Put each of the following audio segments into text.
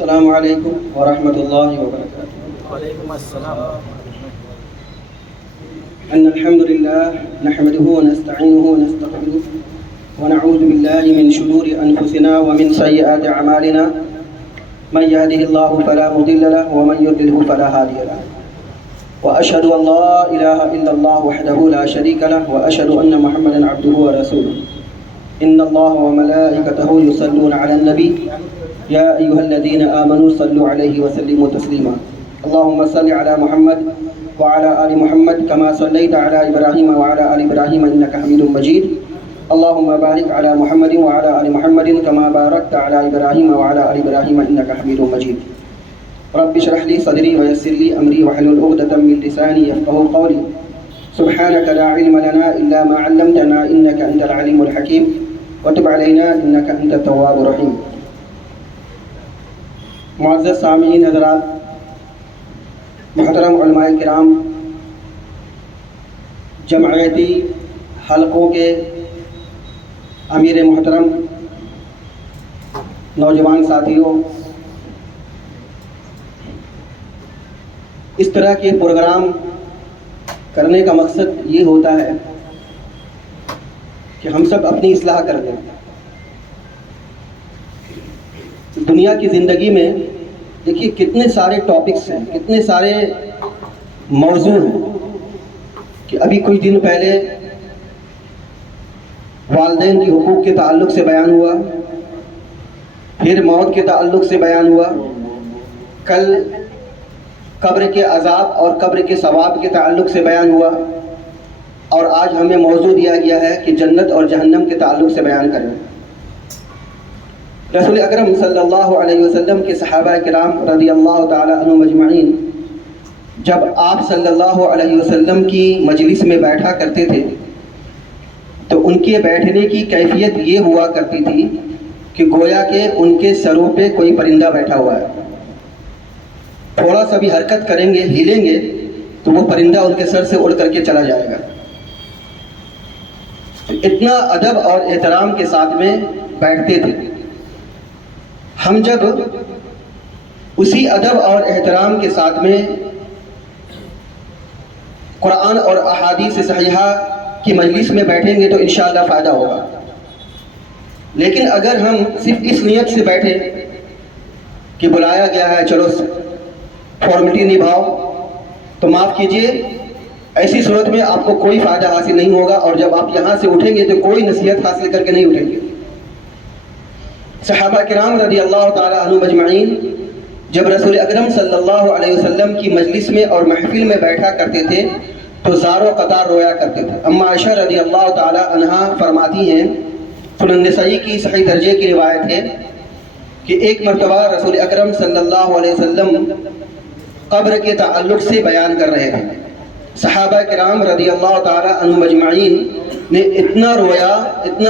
السلام علیکم ورحمۃ اللہ وبرکاتہ۔ وعلیکم السلام۔ ان الحمد للہ نحمده ونستعینه ونستغفره ونعوذ باللہ من شرور انفسنا ومن سیئات اعمالنا من يهده الله فلا مضل له ومن يضلل فلا هادي له واشهد ان لا اله الا الله وحده لا شريك له واشهد ان محمدا عبده ورسوله ان الله وملائكته يصلون على النبي يا أيها الذين آمنوا صلوا عليه وسلموا تسليما اللهم صل على محمد وعلى آل محمد كما صليت على إبراهيم وعلى آل إبراهيم إنك حميد مجيد اللهم بارك على محمد وعلى آل محمد كما باركت على إبراهيم وعلى آل إبراهيم إنك حميد مجيد رب اشرح لي صدري ويسر لي أمري واحلل عقدة من لساني يفقهوا قولي سبحانك لا علم لنا إلا ما علمتنا إنك أنت العليم الحكيم وتب علينا إنك أنت التواب الرحيم۔ معزز سامعین حضرات، محترم علماء کرام، جمعیتی حلقوں کے امیر محترم، نوجوان ساتھیوں، اس طرح کے پروگرام کرنے کا مقصد یہ ہوتا ہے کہ ہم سب اپنی اصلاح کر دیں۔ دنیا کی زندگی میں دیکھیے کتنے سارے ٹاپکس ہیں، کتنے سارے موضوع ہیں کہ ابھی کچھ دن پہلے والدین کی حقوق کے تعلق سے بیان ہوا، پھر موت کے تعلق سے بیان ہوا، کل قبر کے عذاب اور قبر کے ثواب کے تعلق سے بیان ہوا، اور آج ہمیں موضوع دیا گیا ہے کہ جنت اور جہنم کے تعلق سے بیان کریں۔ رسول اکرم صلی اللہ علیہ وسلم کے صحابہ کرام رضی اللہ تعالی عنہم اجمعین جب آپ صلی اللہ علیہ وسلم کی مجلس میں بیٹھا کرتے تھے تو ان کے بیٹھنے کی کیفیت یہ ہوا کرتی تھی کہ گویا کہ ان کے سروں پہ کوئی پرندہ بیٹھا ہوا ہے، تھوڑا سا بھی حرکت کریں گے، ہلیں گے تو وہ پرندہ ان کے سر سے اڑ کر کے چلا جائے گا۔ تو اتنا ادب اور احترام کے ساتھ میں بیٹھتے تھے۔ ہم جب اسی ادب اور احترام کے ساتھ میں قرآن اور احادیث صحیحہ کی مجلس میں بیٹھیں گے تو انشاءاللہ فائدہ ہوگا، لیکن اگر ہم صرف اس نیت سے بیٹھیں کہ بلایا گیا ہے چلو فارمیلٹی نبھاؤ، تو معاف کیجئے ایسی صورت میں آپ کو کوئی فائدہ حاصل نہیں ہوگا، اور جب آپ یہاں سے اٹھیں گے تو کوئی نصیحت حاصل کر کے نہیں اٹھیں گے۔ صحابہ کرام رضی اللہ تعالی عنہم اجمعین جب رسول اکرم صلی اللہ علیہ وسلم کی مجلس میں اور محفل میں بیٹھا کرتے تھے تو زار و قطار رویا کرتے تھے۔ اما عائشہ رضی اللہ تعالی عنہا فرماتی ہیں، سنن نسائی کی صحیح درجے کی روایت ہے کہ ایک مرتبہ رسول اکرم صلی اللہ علیہ وسلم قبر کے تعلق سے بیان کر رہے تھے۔ صحابہ کرام رضی اللہ تعالی عنہم اجمعین نے اتنا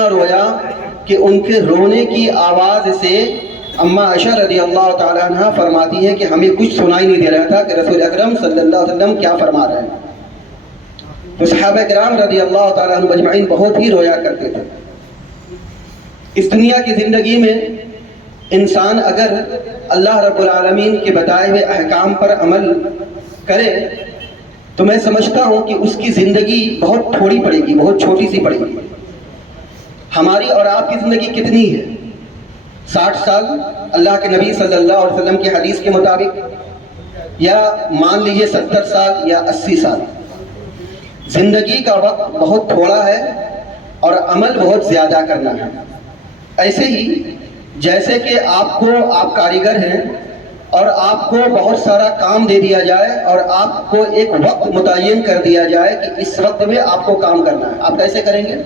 رویا کہ ان کے رونے کی آواز سے اما عائشہ رضی اللہ تعالی عنہ فرماتی ہیں کہ ہمیں کچھ سنائی نہیں دے رہا تھا کہ رسول اکرم صلی اللہ علیہ وسلم کیا فرما رہے ہیں۔ تو صحابہ کرام رضی اللہ تعالی عنہ اجمعین بہت ہی رویا کرتے تھے۔ اس دنیا کی زندگی میں انسان اگر اللہ رب العالمین کے بتائے ہوئے احکام پر عمل کرے تو میں سمجھتا ہوں کہ اس کی زندگی بہت تھوڑی پڑے گی، بہت چھوٹی سی پڑے گی۔ ہماری اور آپ کی زندگی کتنی ہے؟ 60 سال اللہ کے نبی صلی اللہ علیہ وسلم کی حدیث کے مطابق، یا مان لیجئے 70 سال یا 80 سال۔ زندگی کا وقت بہت تھوڑا ہے اور عمل بہت زیادہ کرنا ہے۔ ایسے ہی جیسے کہ آپ کاریگر ہیں اور آپ کو بہت سارا کام دے دیا جائے اور آپ کو ایک وقت متعین کر دیا جائے کہ اس وقت میں آپ کو کام کرنا ہے، آپ کیسے کریں گے؟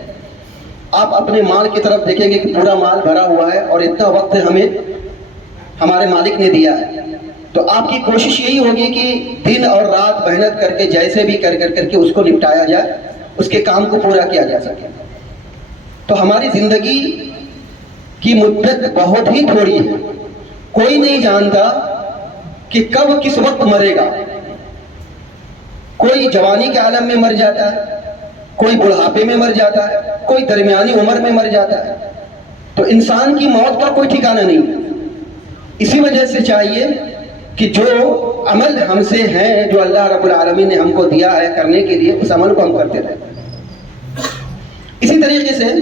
آپ اپنے مال کی طرف دیکھیں گے کہ پورا مال بھرا ہوا ہے اور اتنا وقت ہمیں ہمارے مالک نے دیا ہے، تو آپ کی کوشش یہی ہوگی کہ دن اور رات محنت کر کے جیسے بھی کر کے اس کو نپٹایا جائے، اس کے کام کو پورا کیا جا سکے۔ تو ہماری زندگی کی مدت بہت ہی تھوڑی ہے، کوئی نہیں جانتا کہ کب کس وقت مرے گا۔ کوئی جوانی کے عالم میں مر جاتا ہے، کوئی بڑھاپے میں مر جاتا ہے، کوئی درمیانی عمر میں مر جاتا ہے۔ تو انسان کی موت کا کوئی ٹھکانہ نہیں ہے۔ اسی وجہ سے چاہیے کہ جو عمل ہم سے ہیں، جو اللہ رب العالمین نے ہم کو دیا ہے کرنے کے لیے، اس عمل کو ہم کرتے رہیں۔ اسی طریقے سے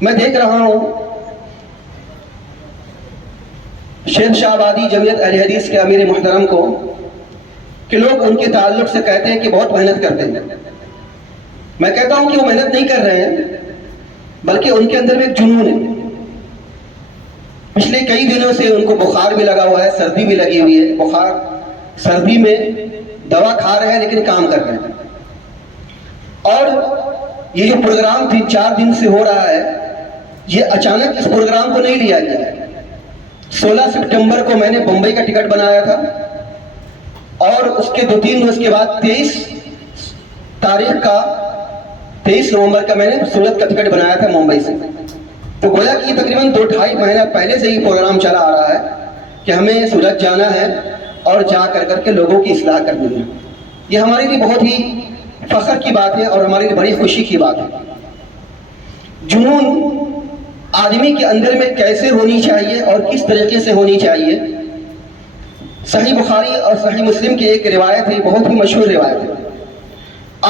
میں دیکھ رہا ہوں شیخ شاہ آبادی جمعیت اہل حدیث کے امیر محترم کو کہ لوگ ان کے تعلق سے کہتے ہیں کہ بہت محنت کرتے ہیں۔ میں کہتا ہوں کہ وہ محنت نہیں کر رہے ہیں، بلکہ ان کے اندر بھی ایک جنون ہے۔ پچھلے کئی دنوں سے ان کو بخار بھی لگا ہوا ہے، سردی بھی لگی ہوئی ہے۔ بخار سردی میں دوا کھا رہے ہیں لیکن کام کر رہے ہیں۔ اور یہ جو پروگرام 3-4 دن سے ہو رہا ہے، یہ اچانک اس پروگرام کو نہیں لیا گیا ہے۔ 16 سپٹمبر کو میں نے بمبئی کا ٹکٹ بنایا تھا، اور اس کے 2-3 روز کے بعد 23 نومبر کا میں نے سورت کا ٹکٹ بنایا تھا ممبئی سے۔ تو گویا کہ تقریباً 2-2.5 مہینہ پہلے سے ہی پروگرام چلا آ رہا ہے کہ ہمیں سورت جانا ہے اور جا کر کے لوگوں کی اصلاح کرنی ہے۔ یہ ہمارے لیے بہت ہی فخر کی بات ہے اور ہمارے لیے بڑی خوشی کی بات ہے۔ جنون آدمی کے اندر میں کیسے ہونی چاہیے اور کس طریقے سے ہونی چاہیے؟ صحیح بخاری اور صحیح مسلم کی ایک روایت ہے، بہت ہی مشہور روایت ہے۔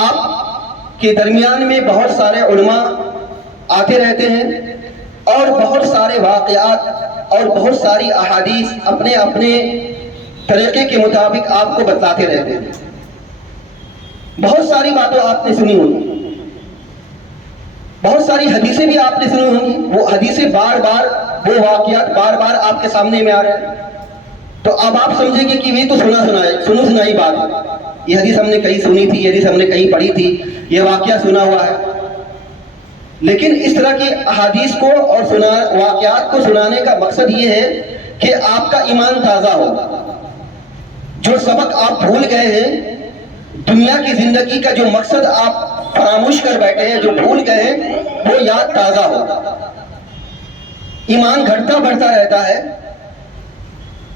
آپ کے درمیان میں بہت سارے علماء آتے رہتے ہیں اور بہت سارے واقعات اور بہت ساری احادیث اپنے اپنے طریقے کے مطابق آپ کو بتلاتے رہتے ہیں۔ بہت ساری باتیں آپ نے سنی ہوں گی، بہت ساری حدیثیں بھی آپ نے سنی ہوں گی۔ وہ حدیثیں بار بار، وہ واقعات بار بار آپ کے سامنے میں آ رہے ہیں۔ تو اب آپ سمجھیں گے کہ یہ تو سنائی بات ہے، یہ حدیث ہم نے کہیں سنی تھی، یہ حدیث ہم نے کہیں پڑھی تھی، یہ واقعہ سنا ہوا ہے۔ لیکن اس طرح کی احادیث کو اور واقعات کو سنانے کا مقصد یہ ہے کہ آپ کا ایمان تازہ ہو۔ جو سبق آپ بھول گئے ہیں، دنیا کی زندگی کا جو مقصد آپ فراموش کر بیٹھے ہیں، جو بھول گئے ہیں، وہ یاد تازہ ہو۔ ایمان گھٹتا بڑھتا رہتا ہے،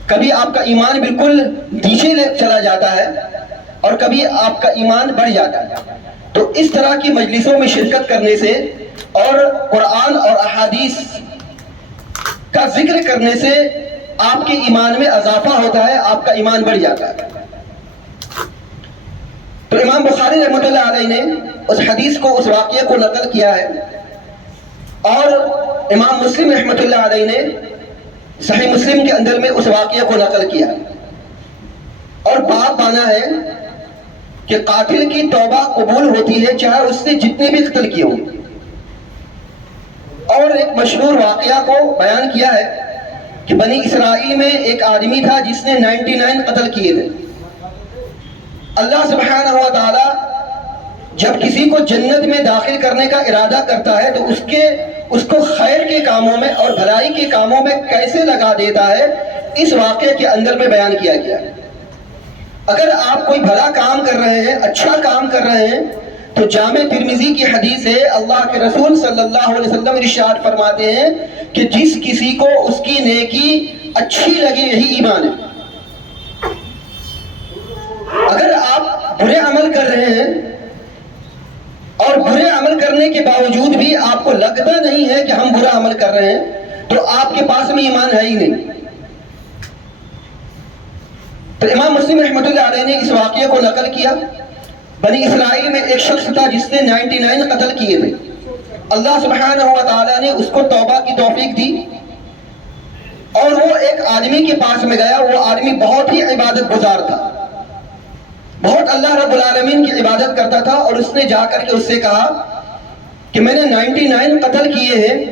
کبھی آپ کا ایمان بالکل نیچے چلا جاتا ہے اور کبھی آپ کا ایمان بڑھ جاتا ہے۔ تو اس طرح کی مجلسوں میں شرکت کرنے سے اور قرآن اور احادیث کا ذکر کرنے سے آپ کے ایمان میں اضافہ ہوتا ہے، آپ کا ایمان بڑھ جاتا ہے۔ تو امام بخاری رحمۃ اللہ علیہ نے اس حدیث کو، اس واقعے کو نقل کیا ہے، اور امام مسلم رحمۃ اللہ علیہ نے صحیح مسلم کے اندر میں اس واقعے کو نقل کیا، اور بات مانا ہے کہ قاتل کی توبہ قبول ہوتی ہے چاہے اس نے جتنے بھی قتل کیے ہوں۔ اور ایک مشہور واقعہ کو بیان کیا ہے کہ بنی اسرائیل میں ایک آدمی تھا جس نے 99 قتل کیے تھے۔ اللہ سبحانہ و تعالی جب کسی کو جنت میں داخل کرنے کا ارادہ کرتا ہے تو اس کو خیر کے کاموں میں اور بھلائی کے کاموں میں کیسے لگا دیتا ہے، اس واقعے کے اندر میں بیان کیا گیا ہے۔ اگر آپ کوئی بھلا کام کر رہے ہیں، اچھا کام کر رہے ہیں، تو جامع ترمذی کی حدیث ہے، اللہ کے رسول صلی اللہ علیہ وسلم ارشاد فرماتے ہیں کہ جس کسی کو اس کی نیکی اچھی لگے یہی ایمان ہے۔ اگر آپ برے عمل کر رہے ہیں اور برے عمل کرنے کے باوجود بھی آپ کو لگتا نہیں ہے کہ ہم برا عمل کر رہے ہیں، تو آپ کے پاس میں ایمان ہے ہی نہیں۔ تو امام مسلم رحمۃ اللہ علیہ نے اس واقعے کو نقل کیا۔ بنی اسرائیل میں ایک شخص تھا جس نے 99 قتل کیے تھے۔ اللہ سبحانہ و تعالیٰ نے اس کو توبہ کی توفیق دی، اور وہ ایک آدمی کے پاس میں گیا۔ وہ آدمی بہت ہی عبادت گزار تھا، بہت اللہ رب العالمین کی عبادت کرتا تھا، اور اس نے جا کر کے اس سے کہا کہ میں نے 99 قتل کیے ہیں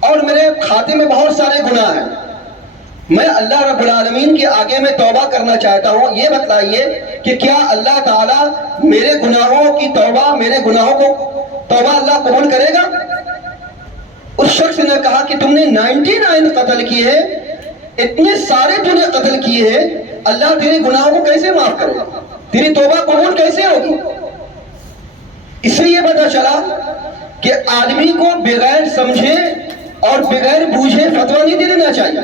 اور میرے کھاتے میں بہت سارے گناہ ہیں، میں اللہ رب العالمین کے آگے میں توبہ کرنا چاہتا ہوں، یہ بتلائیے کہ کیا اللہ تعالیٰ میرے گناہوں کی توبہ، میرے گناہوں کو توبہ اللہ قبول کرے گا؟ اس شخص نے کہا کہ تم نے 99 قتل کیے ہیں، اتنے سارے تم نے قتل کیے ہیں، اللہ تیرے گناہوں کو کیسے معاف کرے گا؟ تیری توبہ قبول کیسے ہوگی؟ اس سے یہ پتہ چلا کہ آدمی کو بغیر سمجھے اور بغیر بوجھے فتویٰ نہیں دے دینا چاہیے،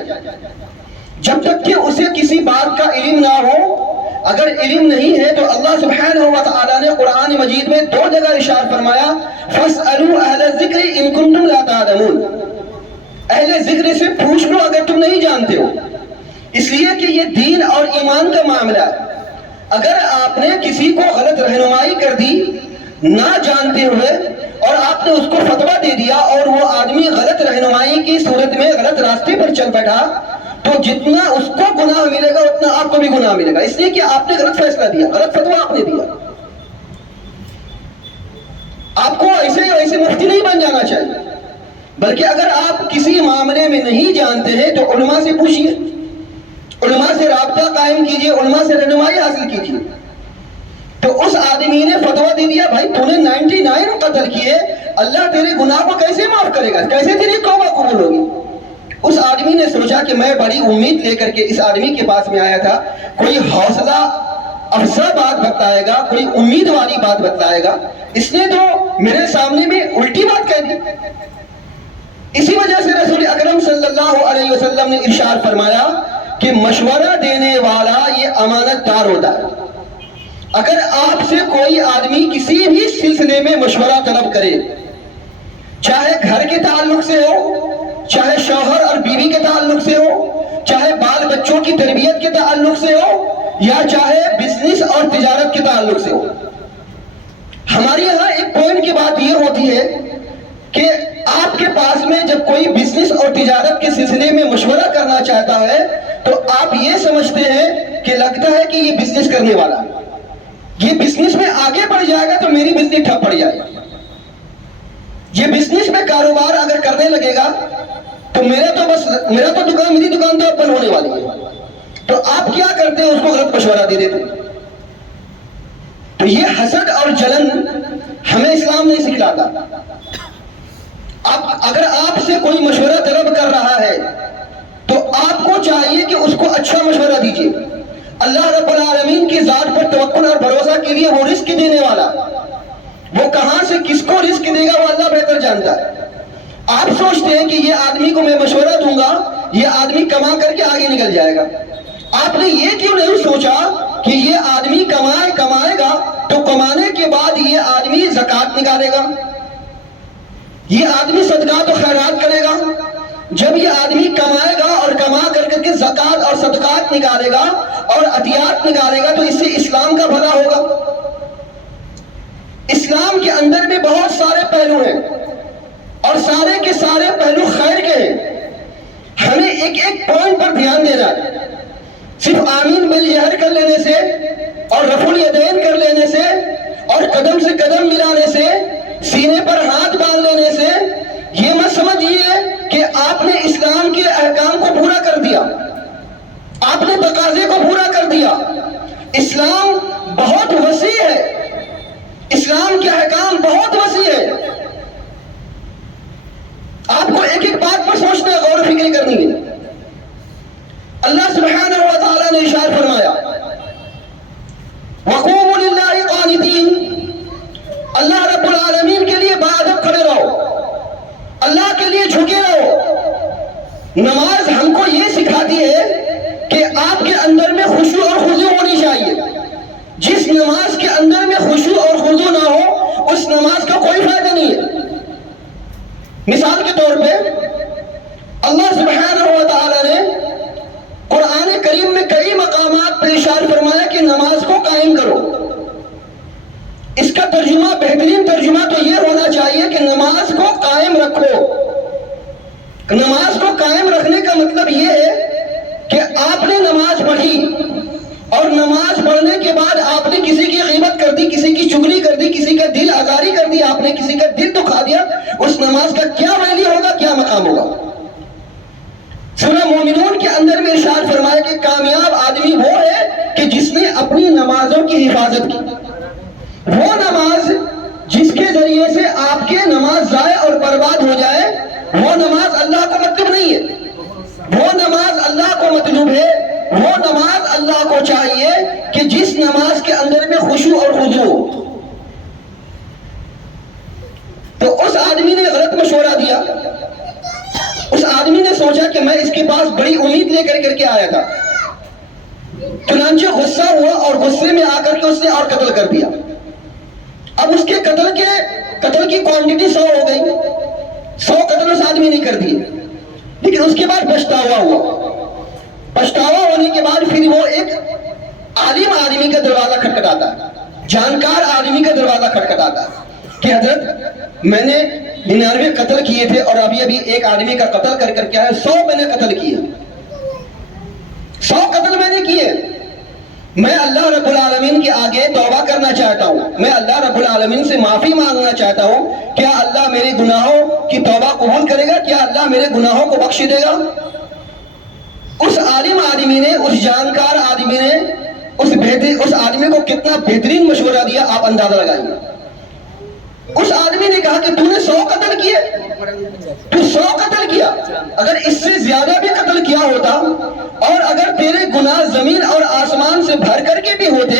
جب تک کہ اسے کسی بات کا علم نہ ہو۔ اگر علم نہیں ہے تو اللہ سبحانہ و تعالیٰ نے قرآن مجید میں 2 جگہ ارشاد فرمایا، فَاسْأَلُوا أَهْلَ الذِّكْرِ إِن كُنتُمْ لَا تَعْلَمُونَ۔ اہل ذکر سے پوچھ لو اگر تم نہیں جانتے ہو، اس لیے کہ یہ دین اور ایمان کا معاملہ ہے۔ اگر آپ نے کسی کو غلط رہنمائی کر دی نہ جانتے ہوئے اور آپ نے اس کو فتویٰ دے دیا اور وہ آدمی غلط رہنمائی کی صورت میں غلط راستے پر چل بیٹھا، تو جتنا اس کو گناہ ملے گا اتنا آپ کو بھی گناہ ملے گا، اس لیے کہ آپ نے غلط فیصلہ دیا، غلط فتویٰ آپ نے دیا۔ آپ کو ایسے مفتی نہیں بن جانا چاہیے، بلکہ اگر آپ کسی معاملے میں نہیں جانتے ہیں تو علماء سے پوچھئے، علماء سے رابطہ قائم کیجئے، علماء سے رہنمائی حاصل کیجئے۔ تو اس آدمی نے فتویٰ دے دیا، بھائی تو نے 99 قتل کیے، اللہ تیرے گناہ کو کیسے معاف کرے گا، کیسے تیری توبہ قبول ہوگی؟ اس آدمی نے سوچا کہ میں بڑی امید لے کر کے اس آدمی کے پاس میں آیا تھا، کوئی حوصلہ افزا بات بتائے گا، کوئی امید والی بات بتائے گا، اس نے تو میرے سامنے میں الٹی بات کہہ دی۔ اسی وجہ سے رسول اکرم صلی اللہ علیہ وسلم نے ارشاد فرمایا کہ مشورہ دینے والا یہ امانت دار ہوتا ہے۔ اگر آپ سے کوئی آدمی کسی بھی سلسلے میں مشورہ طلب کرے، چاہے گھر کے تعلق سے ہو، چاہے شوہر اور بیوی کے تعلق سے ہو، چاہے بال بچوں کی تربیت کے تعلق سے ہو، یا چاہے بزنس اور تجارت کے تعلق سے ہو، ہمارے یہاں ایک پوائنٹ کی بات یہ ہوتی ہے کہ آپ کے پاس میں جب کوئی بزنس اور تجارت کے سلسلے میں مشورہ کرنا چاہتا ہے تو آپ یہ سمجھتے ہیں کہ لگتا ہے کہ یہ بزنس کرنے والا ہے، یہ بزنس میں آگے بڑھ جائے گا تو میری بزنس ٹھپ پڑ جائے گی، یہ بزنس میں کاروبار اگر کرنے لگے گا تو میری دکان تو بند ہونے والی ہے، تو آپ کیا کرتے ہیں؟ اس کو غلط مشورہ دے دیتے۔ تو یہ حسد اور جلن ہمیں اسلام نہیں سکھلاتا۔ اگر آپ سے کوئی مشورہ طلب کر رہا ہے تو آپ کو چاہیے کہ اس کو اچھا مشورہ دیجیے۔ اللہ رب العالمین کی ذات پر توکل اور بھروسہ کے لیے وہ رزق دینے والا، وہ کہاں سے کس کو رزق دے گا وہ اللہ بہتر جانتا ہے۔ آپ سوچتے ہیں کہ یہ آدمی کو میں مشورہ دوں گا، یہ آدمی کما کر کے آگے نکل جائے گا۔ آپ نے یہ کیوں نہیں سوچا کہ یہ آدمی کمائے گا تو کمانے کے بعد یہ آدمی زکوٰۃ نکالے گا، یہ آدمی صدقات و خیرات کرے گا۔ جب یہ آدمی کمائے گا اور کما کر کے زکوٰۃ اور صدقات نکالے گا اور عطیات نکالے گا تو اس سے اسلام کا بھلا ہوگا۔ اسلام کے اندر میں بہت سارے پہلو ہیں اور سارے کے سارے پہلو خیر کے ہیں، ہمیں ایک ایک پوائنٹ پر دھیان دینا ہے۔ صرف آمین بالجہر کر لینے سے اور رفع الیدین کر لینے سے اور قدم سے قدم ملانے سے، سینے پر ہاتھ باندھ لینے سے یہ مت سمجھیے کہ آپ نے اسلام کے احکام کو پورا کر دیا، آپ نے تقاضے کو پورا کر دیا۔ اسلام بہت وسیع ہے، اسلام کے احکام بہت وسیع ہے، آپ کو ایک ایک بات پر سوچنا، غور و فکر کرنی ہے۔ اللہ سبحانہ و تعالیٰ نے ارشاد فرمایا وَقُومُوا لِلَّهِ قَانِتِينَ، اللہ رب العالمین کے لیے باادب کھڑے رہو، اللہ کے لیے جھکے رہو۔ نماز ہم کو یہ سکھاتی ہے کہ آپ کے اندر میں خشوع اور خضوع ہونی چاہیے۔ جس نماز کے اندر میں خشوع اور خضوع نہ ہو اس نماز کا کوئی فائدہ نہیں ہے۔ مثال کے طور پہ اللہ سبحانہ و تعالیٰ نے قرآن کریم میں کئی مقامات پر ارشاد فرمایا کہ نماز کو قائم کرو۔ اس کا ترجمہ، بہترین ترجمہ تو یہ ہونا چاہیے کہ نماز کو قائم رکھو۔ نماز کو قائم رکھنے کا مطلب یہ ہے کہ آپ نے نماز پڑھی اور نماز پڑھنے کے بعد آپ نے کسی کی غیبت کر دی، کسی کی چغلی کر دی، کسی کا دل آزاری کر دی، آپ نے کسی کا دل دکھا دیا، اس نماز کا کیا ویلیو ہوگا، کیا مقام ہوگا؟ سورہ مومنون کے اندر میں ارشاد فرمایا کہ کامیاب آدمی وہ ہے کہ جس نے اپنی نمازوں کی حفاظت کی۔ وہ نماز جس کے ذریعے سے آپ کے نماز ضائع اور برباد ہو جائے، وہ نماز اللہ کو مطلوب نہیں ہے، وہ نماز اللہ کو مطلوب ہے، وہ نماز اللہ کو چاہیے کہ جس نماز کے اندر میں خشوع اور خضوع ہو۔ تو اس آدمی نے غلط مشورہ دیا، اس آدمی نے سوچا کہ میں اس کے پاس بڑی امید لے کر کے آیا تھا، چنانچہ غصہ ہوا اور غصے میں آ کر کے اس نے اور قتل کر دیا۔ اب اس کے قتل کی کوانٹٹی 100 ہو گئی، 100 قتل اس آدمی نے کر دیے۔ لیکن اس کے بعد پچھتاوا ہوا. پچھتاوا ہونے کے بعد پھر وہ ایک عالم آدمی کا دروازہ کھٹکھٹاتا ہے, جانکار آدمی کا دروازہ کھٹکھٹاتا ہے کہ حضرت میں نے 99 قتل کیے تھے اور ابھی ایک آدمی کا قتل کر کیا ہے 100 میں نے قتل کیے, 100 قتل میں نے کیے. میں اللہ رب العالمین کے آگے توبہ کرنا چاہتا ہوں, میں اللہ رب العالمین سے معافی مانگنا چاہتا ہوں. کیا اللہ میرے گناہوں کی توبہ قبول کرے گا؟ کیا اللہ میرے گناہوں کو بخش دے گا؟ اس عالم آدمی نے, اس جانکار آدمی نے اس آدمی کو کتنا بہترین مشورہ دیا, آپ اندازہ لگائیں. اس آدمی نے کہا کہ تو نے 100 قتل کیے, تو 100 قتل کیا, اگر اس سے زیادہ بھی قتل کیا ہوتا اور اگر تیرے گناہ زمین اور آسمان سے بھر کر کے بھی ہوتے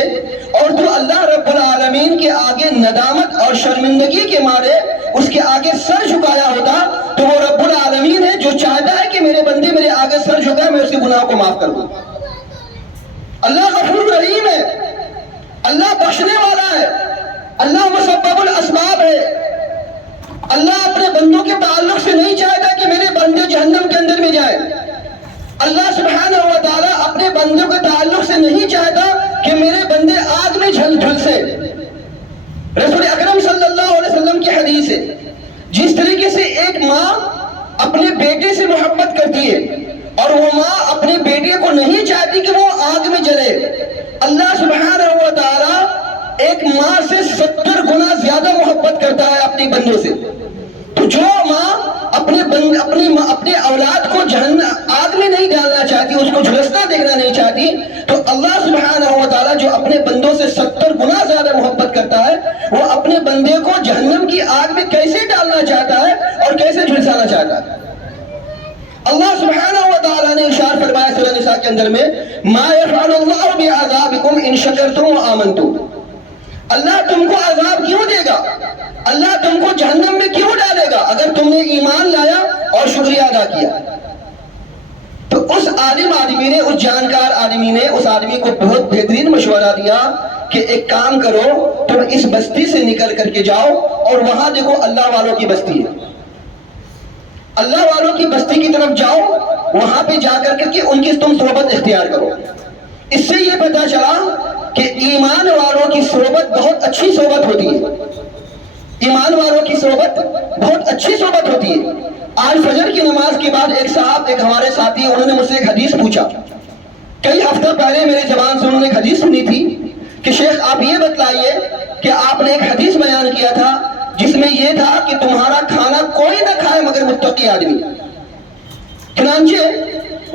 اور تو اللہ رب العالمین کے آگے ندامت اور شرمندگی کے مارے اس کے آگے سر جھکایا ہوتا, تو وہ رب العالمین ہے جو چاہتا ہے کہ میرے بندے میرے آگے سر جھکائے, میں اس کے گناہ کو معاف کر دوں. اللہ غفور رحیم ہے, اللہ بخشنے والا ہے, اللہ مسبب الاسباب ہے. اللہ اپنے بندوں کے تعلق سے نہیں چاہتا کہ میرے بندے جہنم کے اندر میں جائیں. اللہ سبحانہ و تعالیٰ اپنے بندوں کے تعلق سے نہیں چاہتا کہ میرے بندے آگ میں جھلسے. رسول اکرم صلی اللہ علیہ وسلم کی حدیث ہے, جس طریقے سے ایک ماں اپنے بیٹے سے محبت کرتی ہے اور وہ ماں اپنے بیٹے کو نہیں چاہتی کہ وہ آگ میں جلے, اللہ سبحانہ و تعالیٰ ایک ماں سے 70 گنا زیادہ محبت کرتا ہے اپنی بندوں سے. تو جو ماں اپنے اولاد کو آگ میں نہیں ڈالنا چاہتی, اس کو جھلستا دیکھنا نہیں چاہتی, تو اللہ سبحانہ و تعالیٰ جو اپنے بندوں سے 70 گنا زیادہ محبت کرتا ہے, وہ اپنے بندے کو جہنم کی آگ میں کیسے ڈالنا چاہتا ہے اور کیسے جھلسانا چاہتا ہے. اللہ سبحانہ و تعالیٰ نے ارشاد فرمایا سورہ نساء کے اندر میں, ما یفعل اللہ بعذابکم ان شکرتم و آمنتم. اللہ تم کو عذاب کیوں دے گا, اللہ تم کو جہنم میں کیوں ڈالے گا اگر تم نے ایمان لایا اور شکریہ ادا کیا. تو اس عالم آدمی نے, اس جانکار آدمی نے اس آدمی کو بہت بہترین مشورہ دیا کہ ایک کام کرو, تم اس بستی سے نکل کر کے جاؤ اور وہاں دیکھو اللہ والوں کی بستی ہے, اللہ والوں کی بستی کی طرف جاؤ, وہاں پہ جا کر کے ان کی تم صحبت اختیار کرو. اس سے یہ پتا چلا کہ ایمان والوں کی صحبت بہت اچھی صحبت ہوتی ہے, ایمان والوں کی صحبت بہت اچھی صحبت ہوتی ہے. آج فجر کی نماز کے بعد ایک ہمارے ساتھی, انہوں نے مجھ سے ایک حدیث پوچھا. کئی ہفتہ پہلے میرے زبان سے انہوں نے ایک حدیث سنی تھی کہ شیخ آپ یہ بتلائیے کہ آپ نے ایک حدیث بیان کیا تھا جس میں یہ تھا کہ تمہارا کھانا کوئی نہ کھائے مگر متقی آدمی. چنانچہ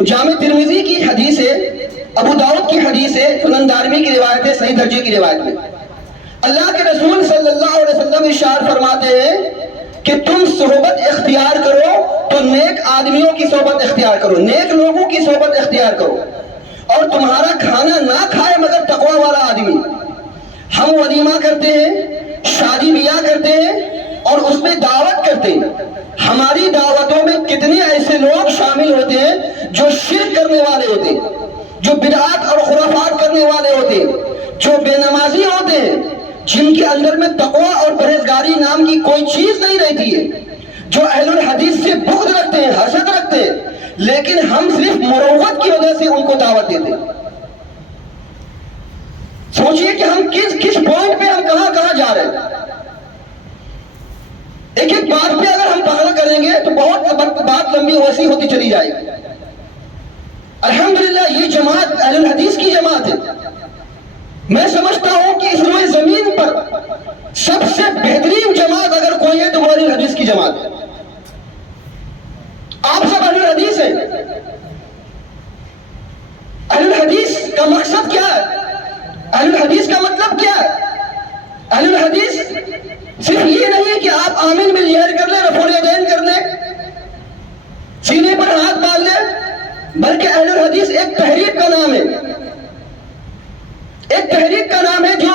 جامع ترمذی کی حدیث ہے, ابو داؤد کی حدیث ہے, سنن دارمی کی روایت ہے, صحیح درجے کی روایت میں اللہ کے رسول صلی اللہ علیہ وسلم ارشاد فرماتے ہیں کہ تم صحبت اختیار کرو تو نیک آدمیوں کی صحبت اختیار کرو, نیک لوگوں کی صحبت اختیار کرو, اور تمہارا کھانا نہ کھائے مگر تقوی والا آدمی. ہم ولیمہ کرتے ہیں, شادی بیاہ کرتے ہیں اور اس میں دعوت کرتے ہیں. ہماری دعوتوں میں کتنے ایسے لوگ شامل ہوتے ہیں جو شرک کرنے والے ہوتے ہیں, جو بدعات اور خرافات کرنے والے ہوتے ہیں, جو بے نمازی ہوتے ہیں, جن کے اندر میں تقوی اور پرہیزگاری نام کی کوئی چیز نہیں رہتی ہے, جو اہل الحدیث سے بغض رکھتے ہیں, حسد رکھتے ہیں, لیکن ہم صرف مروت کی وجہ سے ان کو دعوت دیتے ہیں. سوچئے کہ ہم کس پوائنٹ پہ ہم کہاں جا رہے ہیں. ایک بات پہ اگر ہم پکڑ کریں گے تو بہت بات لمبی وسیع ہوتی چلی جائے گی. الحمدللہ یہ جماعت اہل الحدیث کی جماعت ہے. میں سمجھتا ہوں کہ اس روئے زمین پر سب سے بہترین جماعت اگر کوئی ہے تو وہ اہل الحدیث کی جماعت ہے. آپ سب اہل الحدیث ہیں. اہل الحدیث کا مقصد کیا ہے, اہل الحدیث کا مطلب کیا ہے؟ اہل الحدیث صرف یہ نہیں ہے کہ آپ آمین میں لہر کر لیں, رفع الیدین کر لیں, سینے پر ہاتھ باندھ لیں, بلکہ اہل الحدیث ایک تحریک کا نام ہے, ایک تحریک کا نام ہے جو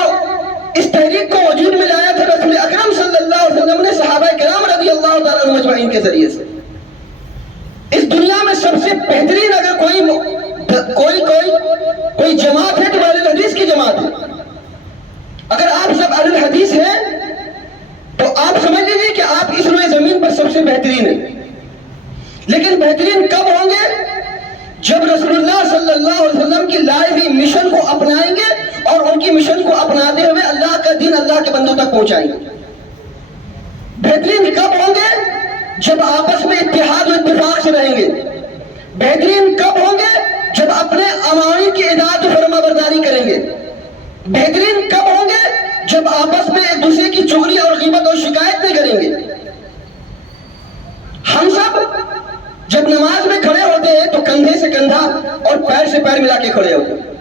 اس تحریک کو وجود میں لایا تھا رسول اکرم صلی اللہ علیہ وسلم نے صحابہ کرام رضی اللہ تعالیٰ عنہم اجمعین کے ذریعے سے. اس دنیا میں سب سے بہترین اگر کوئی جماعت ہے تو اہل الحدیث کی جماعت ہے. اگر آپ سب اہل الحدیث ہیں تو آپ سمجھ لیجیے کہ آپ اس روئے زمین پر سب سے بہترین ہیں. لیکن بہترین کب ہوں گے؟ جب رسول اللہ صلی اللہ علیہ وسلم کی لائے ہوئی مشن کو اپنائیں گے اور ان کی مشن کو اپناتے ہوئے اللہ کا دین اللہ کے بندوں تک پہنچائیں گے۔ بہترین کب ہوں گے؟ جب آپس میں اتحاد و اتفاق سے رہیں گے۔ بہترین کب ہوں گے؟ جب اپنے عوامل کی اطاعت و فرما برداری کریں گے۔ بہترین کب ہوں گے؟ جب آپس میں ایک دوسرے کی چغلی اور غیبت اور شکایت نہیں کریں گے۔ ہم سب جب نماز میں کھڑے ہوتے ہیں تو کندھے سے کندھا اور پیر سے پیر ملا کے کھڑے ہوتے ہیں۔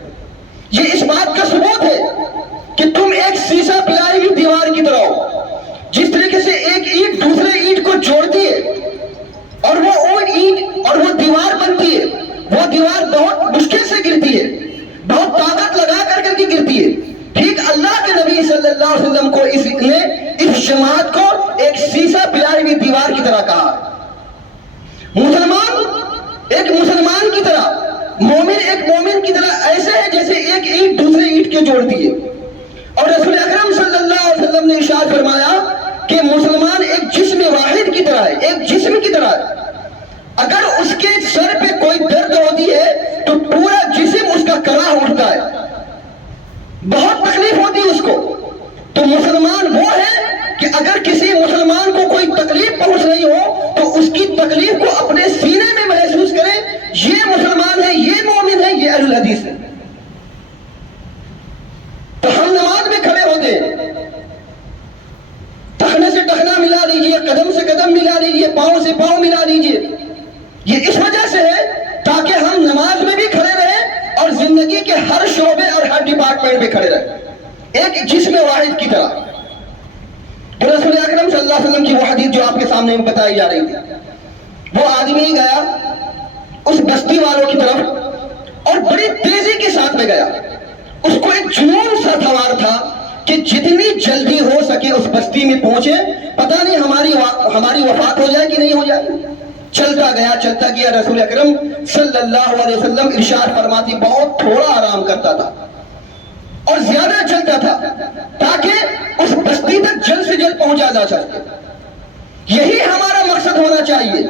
یہ اس بات کا ثبوت ہے کہ تم ایک سیسا پلائی ہوئی دیوار کی طرح ہو۔ جس طریقے سے ایک اینٹ دوسرے اینٹ کو جوڑتی ہے اور وہ اینٹ اور وہ دیوار بنتی ہے، وہ دیوار بہت مشکل سے گرتی ہے، بہت طاقت لگا کر کے گرتی ہے۔ ٹھیک اللہ کے نبی صلی اللہ علیہ وسلم کو اس جماعت کو ایک سیسا پلائی ہوئی دیوار کی طرح کہا۔ مسلمان ایک مسلمان کی طرح، مومن ایک مومن کی طرح ایسے ہے جیسے ایک اینٹ دوسرے اینٹ کے جوڑتی ہے۔ اور رسول اکرم صلی اللہ علیہ وسلم نے ارشاد فرمایا کہ مسلمان ایک جسم واحد کی طرح ہے، ایک جسم کی طرح ہے۔ اگر اس کے سر پہ کوئی درد ہوتی ہے تو پورا جسم اس کا کڑا اٹھتا ہے، بہت تکلیف ہوتی ہے اس کو۔ تو مسلمان وہ ہے کہ اگر کسی مسلمان کو کوئی تکلیف پہنچ رہی ہو تو اس کی تکلیف کو اپنے سینے میں محسوس کرے، یہ مسلمان ہے، یہ مومن ہے، یہ اہل الحدیث ہے۔ تو ہم نماز میں کھڑے ہوتے ہیں، ٹخنے سے ٹخنا ملا لیجئے، قدم سے قدم ملا لیجئے، پاؤں سے پاؤں ملا لیجئے۔ یہ اس وجہ سے ہے تاکہ ہم نماز میں بھی کھڑے رہیں اور زندگی کے ہر شعبے اور ہر ڈپارٹمنٹ میں کھڑے رہیں، ایک جسم واحد کی طرح۔ تو رسول اکرم صلی اللہ علیہ وسلم کی وہ حدیث جو آپ کے سامنے بتائی جا رہی تھی، وہ آدمی گیا اس بستی والوں کی طرف اور بڑی تیزی کے ساتھ میں گیا۔ اس کو ایک جنون سا سوار تھا کہ جتنی جلدی ہو سکے اس بستی میں پہنچے، پتہ نہیں ہماری وفات ہو جائے کہ نہیں ہو جائے۔ چلتا گیا رسول اکرم صلی اللہ علیہ وسلم ارشاد فرماتی بہت تھوڑا آرام کرتا تھا اور زیادہ چلتا تھا تاکہ اس بستی تک جلد سے جلد پہنچا جا سکے۔ یہی ہمارا مقصد ہونا چاہیے۔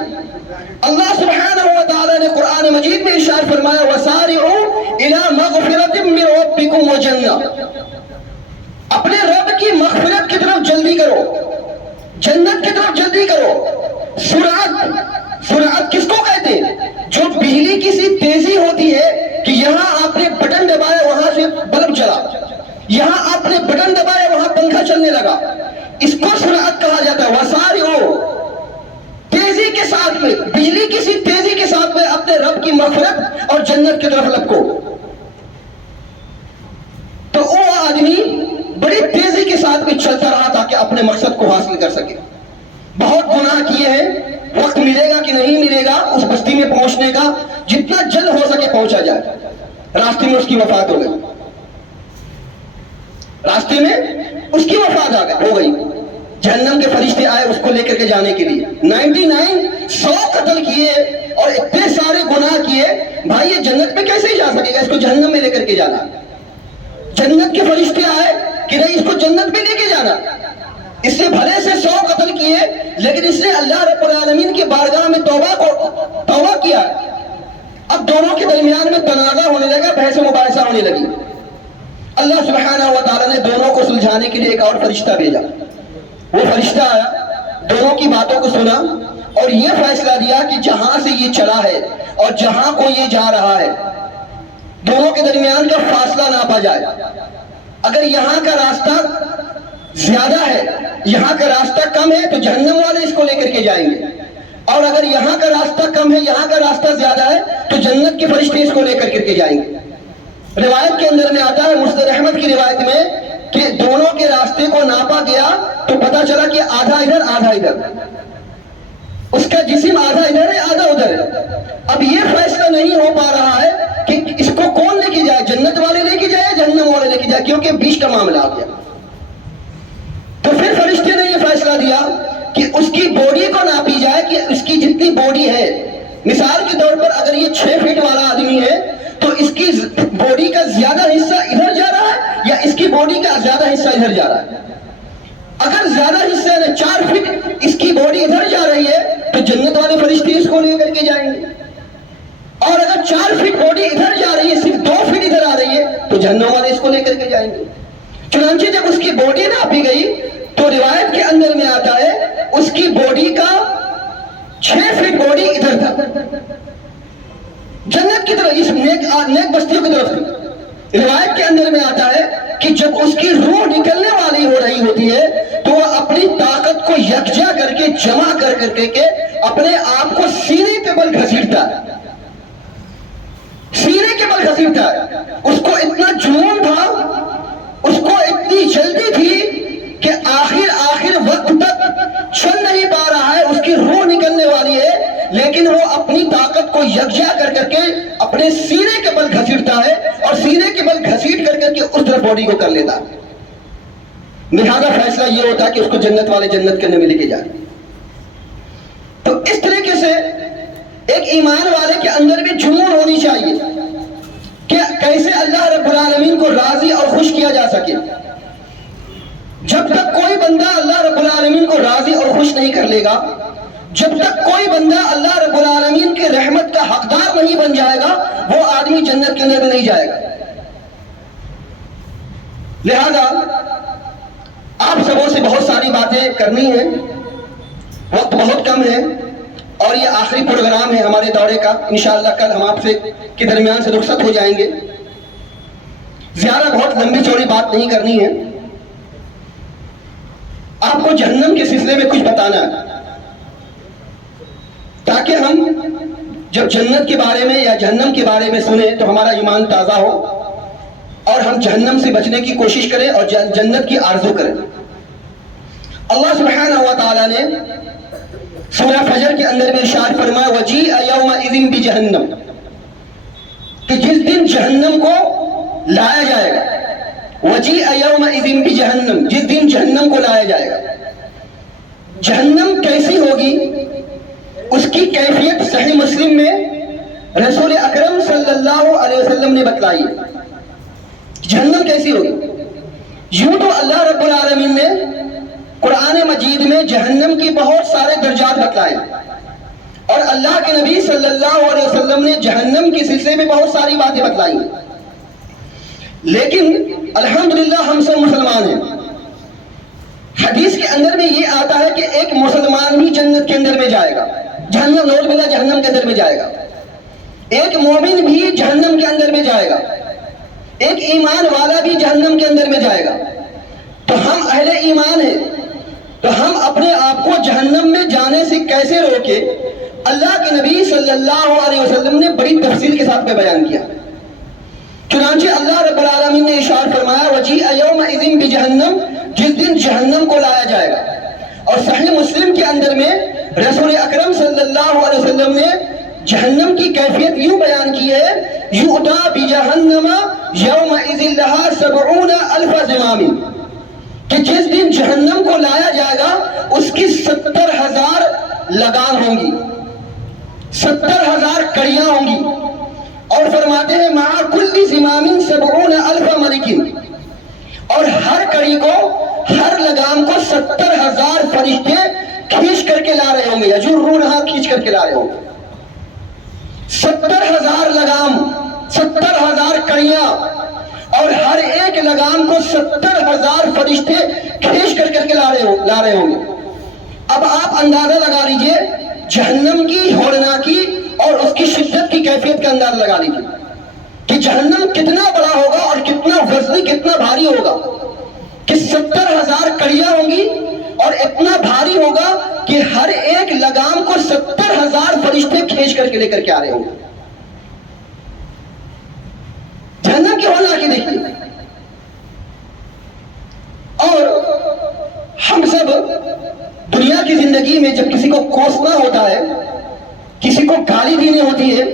اللہ سبحانہ و تعالی نے قرآن مجید میں ارشاد فرمایا وَسَارِعُوا إِلَى مَغْفِرَةٍ مِّن رَبِّكُمْ وَجَنَّةٍ، اپنے رب کی مغفرت کی طرف جلدی کرو، جنت کی طرف جلدی کرو۔ سرعت کس کو کہتے ہیں؟ جو بجلی کی سی تیزی ہوتی ہے کہ یہاں آپ نے بٹن دبایا وہاں سے بلب چلا، یہاں آپ نے بٹن دبایا وہاں پنکھا چلنے لگا، اس کو سرعت کہا جاتا ہے۔ وَسَارِعُوا، تیزی کے ساتھ میں، بجلی کی سی تیزی کے ساتھ میں اپنے رب کی مغفرت اور جنت کی طرف لپکو۔ تو وہ آدمی بڑی تیزی کے ساتھ میں چلتا رہا تاکہ اپنے مقصد کو حاصل کر سکے۔ بہت گناہ کیے ہیں، وقت ملے گا کہ نہیں ملے گا اس بستی میں پہنچنے کا، جتنا جلد ہو سکے پہنچا جائے۔ راستے میں اس کی وفات ہو گئی، راستے میں اس کی وفات ہو گئی۔ جہنم کے فرشتے آئے اس کو لے کر کے جانے کے لیے، 99 قتل کیے اور اتنے سارے گناہ کیے، بھائی یہ جنت میں کیسے ہی جا سکے گا، اس کو جہنم میں لے کر کے جانا۔ جنت کے فرشتے آئے کہ نہیں اس کو جنت میں لے کے جانا۔ اس سے بھلے سے 100 قتل کیے لیکن اس نے اللہ رب العالمین کی بارگاہ میں توبہ کیا۔ اب دونوں کے درمیان میں تنازع ہونے لگا، بحث و مباحثہ ہونے لگی۔ اللہ سبحانہ و تعالیٰ نے دونوں کو سلجھانے کے لیے ایک اور فرشتہ بھیجا۔ وہ فرشتہ آیا، دونوں کی باتوں کو سنا اور یہ فیصلہ دیا کہ جہاں سے یہ چلا ہے اور جہاں کو یہ جا رہا ہے دونوں کے درمیان کا فاصلہ ناپا جائے۔ اگر یہاں کا راستہ زیادہ ہے، یہاں کا راستہ کم ہے تو جہنم والے اس کو لے کر کے جائیں گے، اور اگر یہاں کا راستہ کم ہے یہاں کا راستہ زیادہ ہے تو جنت کے فرشتے اس کو لے کر کے جائیں گے۔ روایت کے اندر میں آتا ہے، مسند احمد کی روایت میں، کہ دونوں کے راستے کو ناپا گیا تو پتا چلا کہ آدھا ادھر آدھا ادھر، اس کا جسم آدھا ادھر ہے آدھا ادھر ہے۔ اب یہ فیصلہ نہیں ہو پا رہا ہے کہ اس کو کون لے کے جائے، جنت والے لے کے جائے جہنم والے لے کے جائے، کیونکہ بیچ کا معاملہ آ گیا۔ تو پھر فرشتے نے یہ فیصلہ دیا کہ اس کی باڈی کو ناپی جائے کہ اس کی جتنی باڈی ہے، مثال کے طور پر اگر یہ 6 فٹ والا آدمی ہے تو اس کی باڈی کا زیادہ حصہ ادھر جا رہا ہے یا اس کی باڈی کا زیادہ حصہ ادھر جا رہا ہے۔ اگر زیادہ حصے میں 4 فٹ اس کی باڈی ادھر جا رہی ہے تو جنت والے فرشتے اس کو لے کر کے جائیں گے، اور اگر 4 فٹ باڈی ادھر جا رہی ہے، صرف 2 فٹ ادھر آ رہی ہے تو جہنم والے اس کو لے کر کے جائیں گے۔ چنانچہ جب اس کی باڈی ناپی گئی تو روایت کے اندر میں آتا ہے اس کی باڈی کا 6 فٹ باڈی ادھر تھا، جنت کی طرف، اس نیک بستیوں کی طرف تھی۔ روایت کے اندر میں آتا ہے کہ جب اس کی روح نکلنے والی ہو رہی ہوتی ہے تو وہ اپنی طاقت کو یکجا کر کے جمع کر کے اپنے آپ کو سینے کے بل گھسیٹتا ہے، سینے کے بل گھسیٹتا ہے۔ اس کو اتنا جنون تھا، اس کو اتنی جلدی تھی کہ آخر وقت تک چل نہیں پا رہا ہے، اس کی روح نکلنے والی ہے، لیکن وہ اپنی طاقت کو یکجا کر کے اپنے سینے کے بل گھسیٹتا ہے، اور سینے کے بل گھسیٹ کر کے اس طرح باڈی کو کر لیتا ہے۔ لہذا فیصلہ یہ ہوتا ہے کہ اس کو جنت والے جنت کرنے میں لے کے جائیں۔ تو اس طریقے سے ایک ایمان والے کے اندر بھی جنون ہونی چاہیے کہ کیسے اللہ رب العالمین کو راضی اور خوش کیا جا سکے۔ جب تک کوئی بندہ اللہ رب العالمین کو راضی اور خوش نہیں کر لے گا، جب تک کوئی بندہ اللہ رب العالمین کی رحمت کا حقدار نہیں بن جائے گا، وہ آدمی جنت کے اندر میں نہیں جائے گا۔ لہذا آپ سبوں سے بہت ساری باتیں کرنی ہیں، وقت بہت کم ہے، اور یہ آخری پروگرام ہے ہمارے دورے کا۔ انشاءاللہ کل ہم آپ سے کے درمیان سے رخصت ہو جائیں گے۔ زیادہ بہت لمبی چوڑی بات نہیں کرنی ہے، آپ کو جہنم کے سلسلے میں کچھ بتانا ہے، تاکہ ہم جب جنت کے بارے میں یا جہنم کے بارے میں سنیں تو ہمارا ایمان تازہ ہو، اور ہم جہنم سے بچنے کی کوشش کریں اور جنت کی آرزو کریں۔ اللہ سبحانہ و تعالیٰ نے سورہ فجر کے اندر میں ارشاد فرمایا وَجِیءَ یَوْمَئِذٍ بِجَہَنَّمَ، کہ جس دن جہنم کو لایا جائے گا، وَجِیءَ یَوْمَئِذٍ بِجَہَنَّمَ، جس دن جہنم کو لایا جائے گا۔ جہنم کیسی ہوگی، اس کی کیفیت صحیح مسلم میں رسول اکرم صلی اللہ علیہ وسلم نے بتلائی۔ جہنم کیسی ہوگی؟ یوں تو اللہ رب العالمین نے قرآن مجید میں جہنم کی بہت سارے درجات بتلائے، اور اللہ کے نبی صلی اللہ علیہ وسلم نے جہنم کے سلسلے میں بہت ساری باتیں بتلائی، لیکن الحمدللہ ہم سب مسلمان ہیں۔ حدیث کے اندر میں یہ آتا ہے کہ ایک مسلمان بھی جنت کے اندر میں جائے گا، جہنم نعوذ باللہ جہنم کے اندر میں جائے گا۔ ایک مومن بھی جہنم کے اندر میں جائے گا، ایک ایمان والا بھی جہنم کے اندر میں جائے گا۔ تو ہم اہل ایمان ہیں، تو ہم اپنے آپ کو جہنم میں جانے سے کیسے روکے؟ اللہ کے نبی صلی اللہ علیہ وسلم نے بڑی تفصیل کے ساتھ بیان کیا۔ چنانچہ اللہ رب العالمین نے ارشاد فرمایا وَجِیءَ یَوْمَئِذٍ بِجَہَنَّمَ، جس دن جہنم کو لایا جائے گا۔ اور صحیح مسلم کے اندر میں رسول اکرم صلی اللہ علیہ وسلم نے جہنم کی کیفیت یوں بیان کی ہے یُؤْتَىٰ بِجَهَنَّمَ یَوْمَئِذٍ لَهَا 70,000 زِمَامٍ، کہ جس دن جہنم کو لایا جائے گا اس کی 70,000 لگام ہوں گی، 70,000 کڑیاں ہوں گی، اور فرماتے ہیں مع کل زمام 70,000 ملک، اور ہر کڑی کو، ہر لگام کو 70,000 فرشتے کھینچ کر کے لا رہے ہوں گے، یجرونہا، کھینچ کر کے لا رہے ہوں گے۔ 70,000 لگام، 70,000 کڑیاں، اور ہر ایک لگام کو 70,000 فرشتے کھینچ کر کے لا رہے ہوں گے۔ اب آپ اندازہ لگا لیجئے جہنم کی ہولناکی اور اس کی شدت کی کیفیت کا اندازہ لگا لیجئے کہ جہنم کتنا بڑا ہوگا اور کتنا وزنی، کتنا بھاری ہوگا، کہ 70,000 کڑیاں ہوں گی اور اتنا بھاری ہوگا کہ ہر ایک لگام کو 70,000 فرشتے کھینچ کر کے لے کر کے آ رہے ہوں گے۔ جہنم کی ہولناکی دیکھیے۔ اور ہم سب دنیا کی زندگی میں جب کسی کو کوسنا ہوتا ہے، کسی کو گالی دینی ہوتی ہے،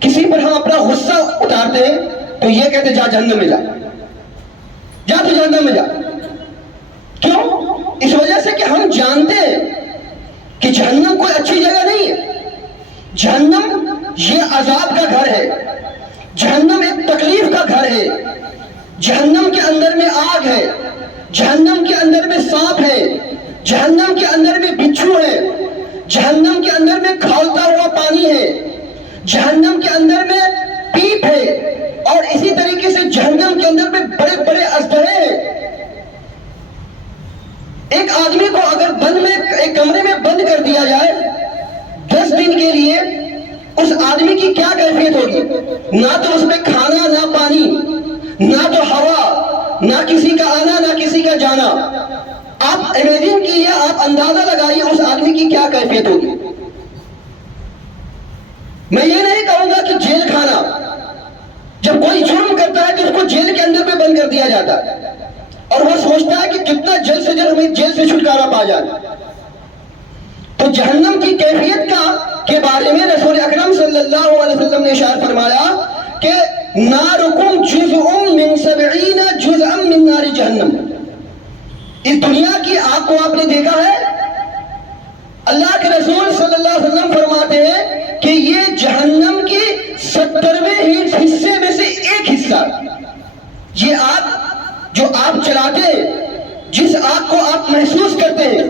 کسی پر ہم اپنا غصہ اتارتے ہیں تو یہ کہتے ہیں جا جہنم میں جا، جا تو جہنم میں جا۔ کیوں؟ اس وجہ سے کہ ہم جانتے ہیں کہ جہنم کوئی اچھی جگہ نہیں ہے، جہنم یہ عذاب کا گھر ہے، جہنم ایک تکلیف کا گھر ہے، جہنم کے اندر میں آگ ہے، جہنم کے اندر میں سانپ ہے، جہنم کے اندر میں بچھو ہے، جہنم کے اندر میں کھولتا ہوا پانی ہے، جہنم کے اندر میں پیپ ہے، اور اسی طریقے سے جہنم کے اندر میں بڑے بڑے اژدہے ہیں۔ ایک آدمی کو اگر ایک کمرے میں بند کر دیا جائے 10 دن کے لیے، اس آدمی کی کیا کیفیت ہوگی؟ نہ تو اس میں کھانا، نہ پانی، نہ تو ہوا، نہ کسی کا آنا، نہ کسی کا جانا۔ آپ امیجن کیجئے، آپ اندازہ لگائیے اس آدمی کی کیا کیفیت ہوگی۔ میں یہ نہیں کہوں گا کہ جیل کھانا، جب کوئی جرم کرتا ہے تو اس کو جیل کے اندر میں بند کر دیا جاتا ہے، اور وہ سوچتا ہے کہ کتنا جلد سے جلد ہمیں جیل سے چھٹکارا پا جائے۔ تو جہنم کی کیفیت کے بارے میں رسول اکرم صلی اللہ علیہ وسلم نے ارشاد فرمایا کہ نارکم جزء من 70 جزءا من نار جہنم۔ اس دنیا کی آگ کو آپ نے دیکھا ہے؟ اللہ کے رسول صلی اللہ علیہ وسلم فرماتے ہیں کہ یہ جہنم کی 70ویں حصے میں سے ایک حصہ۔ یہ آگ جو آپ چلاتے ہیں، جس آگ کو آپ محسوس کرتے ہیں،